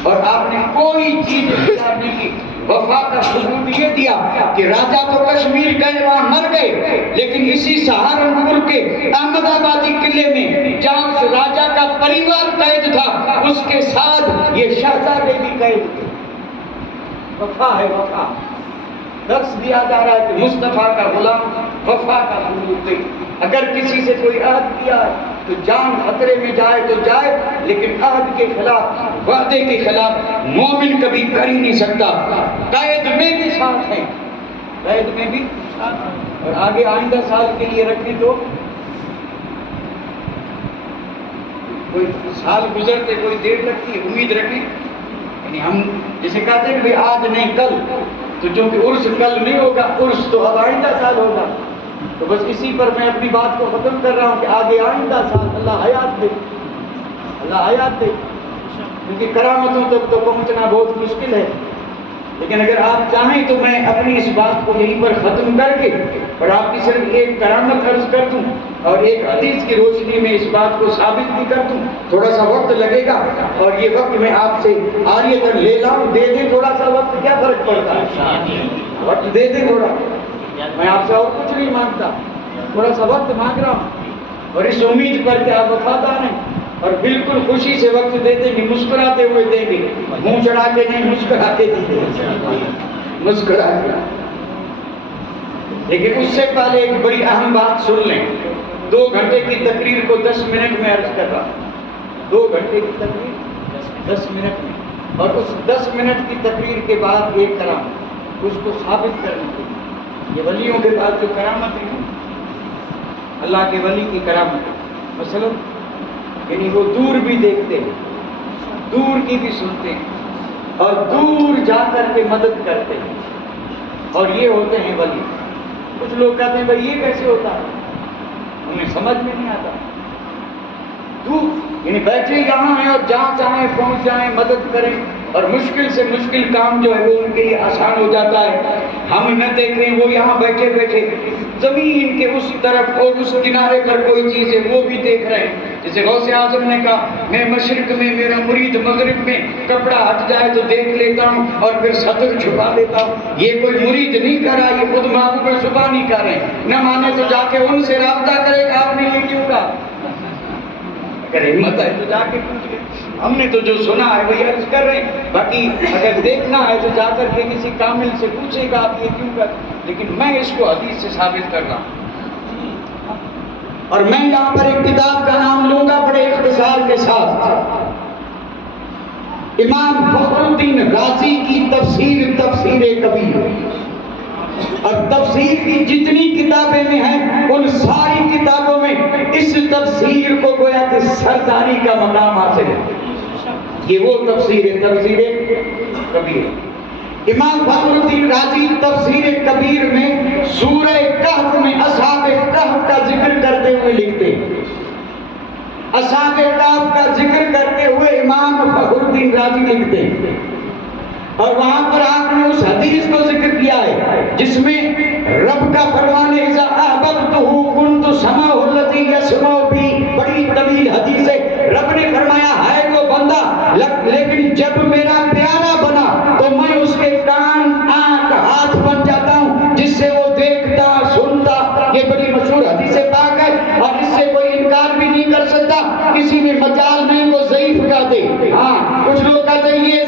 اور آپ نے کوئی چیز اختیار نہیں کی۔ وفا کا ثبوت یہ دیا کہ راجہ تو کشمیر گئے، وہاں مر گئے، لیکن اسی سہارنپور کے احمد آبادی قلعے میں جہاں اس راجہ کا پریوار قید تھا، اس کے ساتھ یہ شہزادے بھی قید تھے۔ وفا ہے وفا، درس دیا جا رہا ہے کہ مصطفیٰ کا غلام وفا کا ثبوت دے۔ اگر کسی سے کوئی عہد کیا ہے تو جان خطرے میں جائے تو جائے، لیکن عہد کے خلاف، وعدے کے خلاف مومن کبھی کر ہی نہیں سکتا۔ قید میں بھی ساتھ ہیں، قید میں بھی ساتھ ہیں، اور آگے آئندہ سال کے لیے رکھیں تو کوئی سال گزرتے کوئی دیر لگتی ہے، امید رکھیں۔ یعنی ہم جسے کہتے ہیں کہ آج نہیں کل، تو جو کہ عرس کل نہیں ہوگا، عرس تو اب آئندہ سال ہوگا۔ تو بس اسی پر میں اپنی بات کو ختم کر رہا ہوں کہ آگے آئندہ سال اللہ حیات دے، اللہ حیات دے، کیونکہ کرامتوں تک تو پہنچنا بہت مشکل ہے، لیکن اگر آپ چاہیں تو میں اپنی اس بات کو یہیں پر ختم کر کے اور آپ کی صرف ایک کرامت عرض کر دوں اور ایک حدیث کی روشنی میں اس بات کو ثابت بھی کر دوں۔ تھوڑا سا وقت لگے گا، اور یہ وقت میں آپ سے عاریۃ لے لاؤں، دے دیں تھوڑا سا وقت، کیا فرق پڑتا ہے؟ وقت دے دیں تھوڑا، میں آپ سے اور کچھ نہیں مانگتا، تھوڑا سا وقت مانگ رہا ہوں، اور اس امید پر کہ آپ وفادار ہیں اور بالکل خوشی سے وقت دیتے کہ مسکراتے ہوئے دیں گے، منہ چڑھا کے نہیں، مسکرا کے دیں گے، مسکرا کے۔ لیکن اس سے پہلے ایک بڑی اہم بات سن لیں۔ 2 گھنٹے کی تقریر کو 10 منٹ میں عرض کر رہا ہوں، 2 گھنٹے کی تقریر 10 منٹ میں، اور اس 10 منٹ کی تقریر کے بعد ایک کلام اس کو ثابت کرنے کے لیے۔ یہ ولیوں کے پاس جو کرامتیں ہیں، اللہ کے ولی کی کرامتیں، مثلا یعنی وہ دور بھی دیکھتے ہیں، دور کی بھی سنتے ہیں، اور دور جا کر کے مدد کرتے ہیں، اور یہ ہوتے ہیں ولی۔ کچھ لوگ کہتے ہیں بھائی یہ کیسے ہوتا ہے، انہیں سمجھ میں نہیں آتا۔ دور یعنی بیٹھے یہاں ہیں اور جہاں چاہیں پہنچ جائیں، مدد کریں، اور مشکل سے مشکل کام جو ہے وہ ان کے لیے آسان ہو جاتا ہے۔ ہم نہ دیکھیں، وہ یہاں بیٹھے بیٹھے زمین کے اس طرف اور اس کنارے پر کوئی چیز ہے وہ بھی دیکھ رہے ہیں۔ جیسے غوث اعظم نے کہا میں مشرق میں، میرا مرید مغرب میں، کپڑا ہٹ جائے تو دیکھ لیتا ہوں اور پھر سطر چھپا لیتا ہوں۔ یہ کوئی مرید نہیں کر رہا، یہ خود محبوب زبانی کر رہے ہیں۔ نہ مانے تو جا کے ان سے رابطہ کرے کہ آپ نے یہ کیوں کہا، اگر ہمت ہے تو جا کے پوچھ لیں۔ ہم نے تو جو سنا ہے وہی عرض کر رہے ہیں، باقی اگر دیکھنا ہے تو جا کر کے کسی کامل سے پوچھے گا آپ یہ کیوں کر، لیکن میں اس کو حدیث سے ثابت کر رہا ہوں۔ اور میں یہاں پر ایک کتاب کا نام لوں گا بڑے اختصار کے ساتھ، امام فخر الدین رازی کی تفسیر کبیر، اور تفسیر کی جتنی کتابیں میں ہیں ان ساری کتابوں میں اس تفسیر کو گویا کہ سرداری کا مقام حاصل ہے۔ یہ وہ تفسیر کبیر۔ امام فخر الدین رازی تفسیر کبیر میں سورہ کہف میں اصحاب کہف کا ذکر کرتے ہوئے لکھتے ہیں، اصحاب کہف کا ذکر کرتے ہوئے امام فخر الدین رازی لکھتے ہیں، اور وہاں پر آپ نے اس حدیث کو ذکر کیا ہے جس میں رب کا فرمان ہے اذا احببتہ کنت سمعہ الذی یسمع بہ، بڑی طویل حدیث ہے۔ رب نے فرمایا ہے وہ بندہ، لیکن جب میرا پیارا بنا تو میں اس کے کان، آنکھ، ہاتھ بن جاتا ہوں جس سے وہ دیکھتا سنتا۔ یہ بڑی مشہور حدیث پاک ہے اور اس سے کوئی انکار بھی نہیں کر سکتا، کسی میں مجال نہیں وہ ضعیف کا دے۔ ہاں کچھ لوگ کہتے ہیں یہ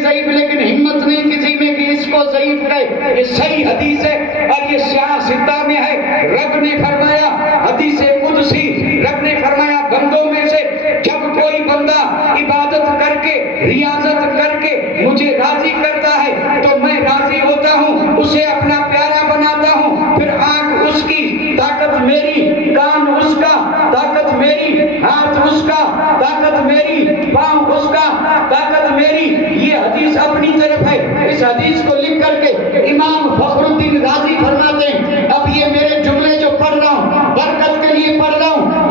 ضعیف، لیکن ہمت نہیں کسی میں کہ اس کو ضعیف کہے۔ یہ صحیح حدیث ہے اور یہ سیاہ ستہ میں ہے۔ رب نے فرمایا، حدیث قدسی، رب نے فرمایا بندوں میں سے جب کوئی بندہ عبادت کر کے، ریاضت کر کے مجھے راضی کرتا ہے تو میں راضی ہوتا ہوں، اسے اپنا پیارا بناتا ہوں، پھر آنکھ اس کی، طاقت میری، کان اس کا، طاقت میری، ہاتھ اس کا، طاقت میری، پاؤں اس کا، طاقت میری۔ یہ حدیث اپنی طرف ہے۔ اس حدیث کو لکھ کر کے امام فخر الدین رازی فرماتے ہیں اب یہ میرے جملے جو پڑھ رہا ہوں برکت کے لیے پڑھ رہا ہوں،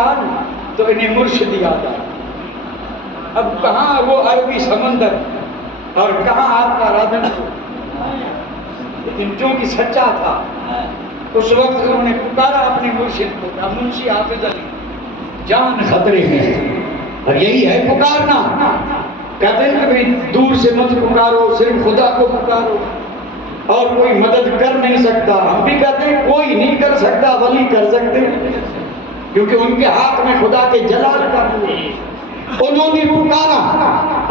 کہا نا تو انہیں مرشد یاد آیا. اب کہاں وہ عربی سمندر اور کہاں آپ کا رادن کو، لیکن چونکہ سچا تھا اس وقت انہوں نے پکارا اپنے مرشد کو، منشی حافظ علی جان خطرے میں ہے. اور یہی ہے پکارنا. کہتے ہیں کہ دور سے مت پکارو، صرف خدا کو پکارو، اور کوئی مدد کر نہیں سکتا. ہم بھی کہتے ہیں کوئی نہیں کر سکتا، ولی کر سکتے ہیں، کیونکہ ان کے ہاتھ میں خدا کے جلال کا نور ہے. انہوں نے پکارا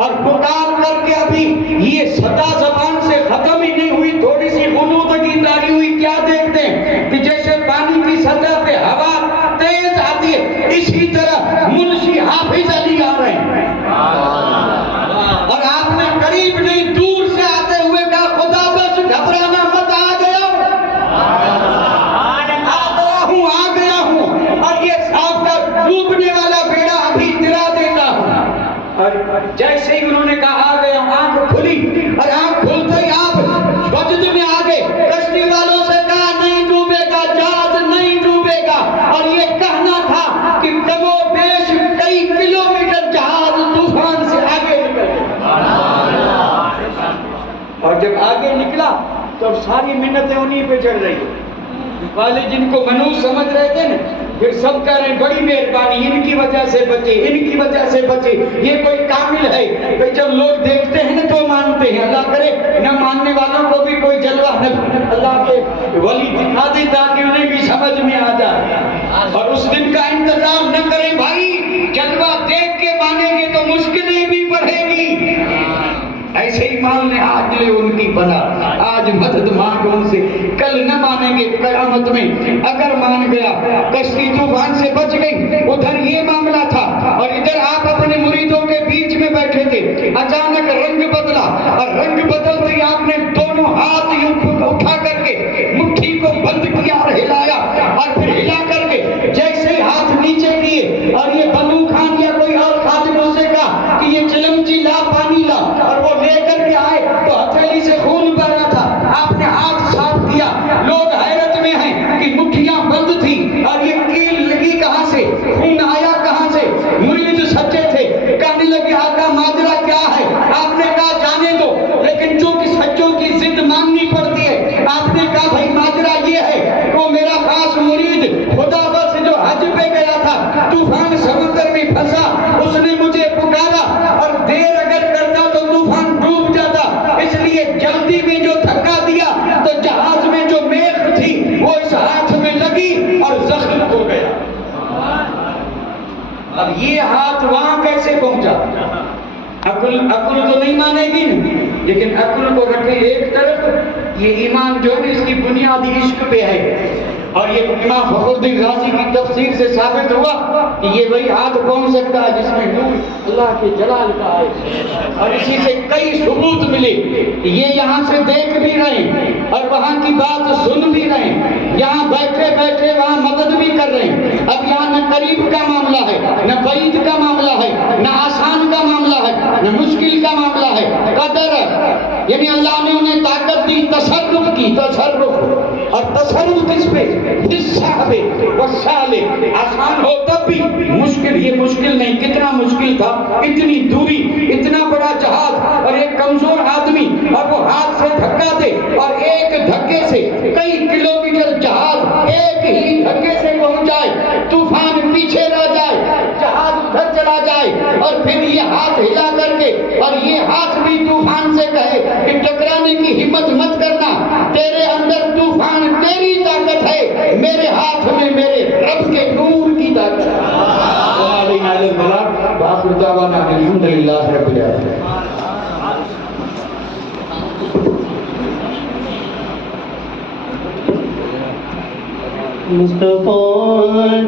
اور پکار کر کے ابھی یہ صدا زبان سے ختم ہی نہیں ہوئی، تھوڑی سی غنودگی تاری ہوئی. کیا دیکھتے ہیں کہ جیسے پانی کی سطح پہ ہوا تیز آتی ہے، اسی طرح منشی حافظ علی آ رہے ہیں. اور آپ نے قریب نہیں دور سے آتے ہوئے کہا خدا بس گھبرانا مت، آ گیا ہوں اور یہ آپ کا ڈوبنے والا بیڑا ابھی گرا دیتا ہوں. اور جیسے ہی انہوں نے کہا آ گیا، آنکھ کھلی اور آنکھ کھلتے ہی آپ وجد میں آ گئے. کشتی والوں سے کہا نہیں ڈوبے گا، جہاز نہیں ڈوبے گا. اور یہ کہنا تھا کہ کم و بیش کئی کلومیٹر جہاز طوفان سے آگے نکل گیا. اور جب آگے نکلا تو اب ساری منتیں انہی پہ چڑھ رہی ہیں. والے جن کو منوس سمجھ رہے تھے نا، پھر سب کہہ رہے ہیں بڑی مہربانی، ان کی وجہ سے بچے، ان کی وجہ سے بچے، یہ کوئی کامل ہے. بھئی جب لوگ دیکھتے ہیں نا تو مانتے ہیں. اللہ کرے نہ ماننے والوں کو بھی کوئی جلوہ نہ اللہ کے ولی دکھا دے تاکہ انہیں بھی سمجھ میں آ جائے. اور اس دن کا انتظام نہ کریں بھائی، جلوہ دیکھ کے مانیں گے تو مشکلیں بھی بڑھے گی. ایسے ہی مان لیں آج لے ان کی بنا، آج مدد مانگو ان سے، کل نہ مانیں گے قیامت میں. اگر مان گیا کشتی طوفان سے بچ گئی. ادھر یہ معاملہ تھا اور ادھر آپ اپنے مریدوں کے بیچ میں بیٹھے تھے. اچانک رنگ بدلا اور رنگ بدلتے ہی آپ نے دونوں ہاتھ یوں اٹھا کر کے مٹھی کو بند کیا اور ہلایا، اور پھر ہلا کر کے جیسے ہی ہاتھ نیچے کیے اور یہ بنو خان یا کوئی اور خادموں سے کہا کہ یہ چلمچی لا، پانی لا، اور وہ لے کر کے آئے تو ہتھیلی سے خون بہ رہا تھا. آپ نے ہاتھ صاف کیا. لوگ حیرت میں ہیں کہ مٹھیاں بند تھی اور یہ کیل لگی کہاں سے، خون آیا کہاں سے. مرید سچے تھے، کہنے لگے آقا ماجرا کیا ہے. آپ نے کہا جانے دو، لیکن چونکہ سچوں کی ضد ماننی پڑتی ہے آپ نے کہا بھائی ماجرا یہ ہے، وہ میرا خاص مرید خدا بس جو حج پہ گیا تھا، طوفان سمندر میں پھنسا، اس نے مجھے پکارا اور دیر اگر کرتا تو طوفان ڈوب جاتا، اس لیے جلدی میں جو دھکا دیا تو جہاز میں جو میخ تھی وہ اس ہاتھ میں لگی اور زخم ہو گیا. اب یہ ہاتھ وہاں کیسے پہنچا؟ عقل تو نہیں مانے گی، لیکن عقل کو رکھے ایک طرف. یہ ایمان جو ہے اس کی بنیادی عشق پہ ہے. اور یہ امام فخر الدین رازی کی تفسیر سے ثابت ہوا کہ یہ وہی ہاتھ پہنچ سکتا ہے جس میں نور اللہ کے جلال کا ہے. اور اسی سے کئی ثبوت ملے کہ یہ یہاں سے دیکھ بھی رہے ہیں اور وہاں کی بات سن بھی رہے ہیں، یہاں بیٹھے بیٹھے وہاں مدد بھی کر رہے ہیں. اب یہاں نہ قریب کا معاملہ ہے، نہ بعید کا معاملہ ہے، نہ آسان کا معاملہ ہے، نہ مشکل کا معاملہ ہے. قدر ہے، یعنی اللہ نے انہیں طاقت دی تصرف کی. تصرف اور تصرف کس پہ؟ صاحب وسالے. آسان ہو تب بھی مشکل. یہ مشکل نہیں، کتنا مشکل تھا، اتنی دوری، اتنا بڑا جہاز اور ایک کمزور آدمی، اور وہ ہاتھ سے دھکا دے اور ایک دھکے سے کئی کلومیٹر جہاز ایک ہی دھکے سے پہنچ جائے، طوفان پیچھے رہ جائے، جہاز ادھر چلا جائے، اور پھر یہ ہاتھ ہلا کر کے اور یہ ہاتھ بھی طوفان سے کہے کہ ٹکرانے کی ہمت مت کرنا، تیرے اندر طوفان تیری طاقت ہے، میرے ہاتھ میں میرے رب کے نور کی طاقت ہے. وآخر دعوانا الحمدللہ رب العالمین. مصطفیٰ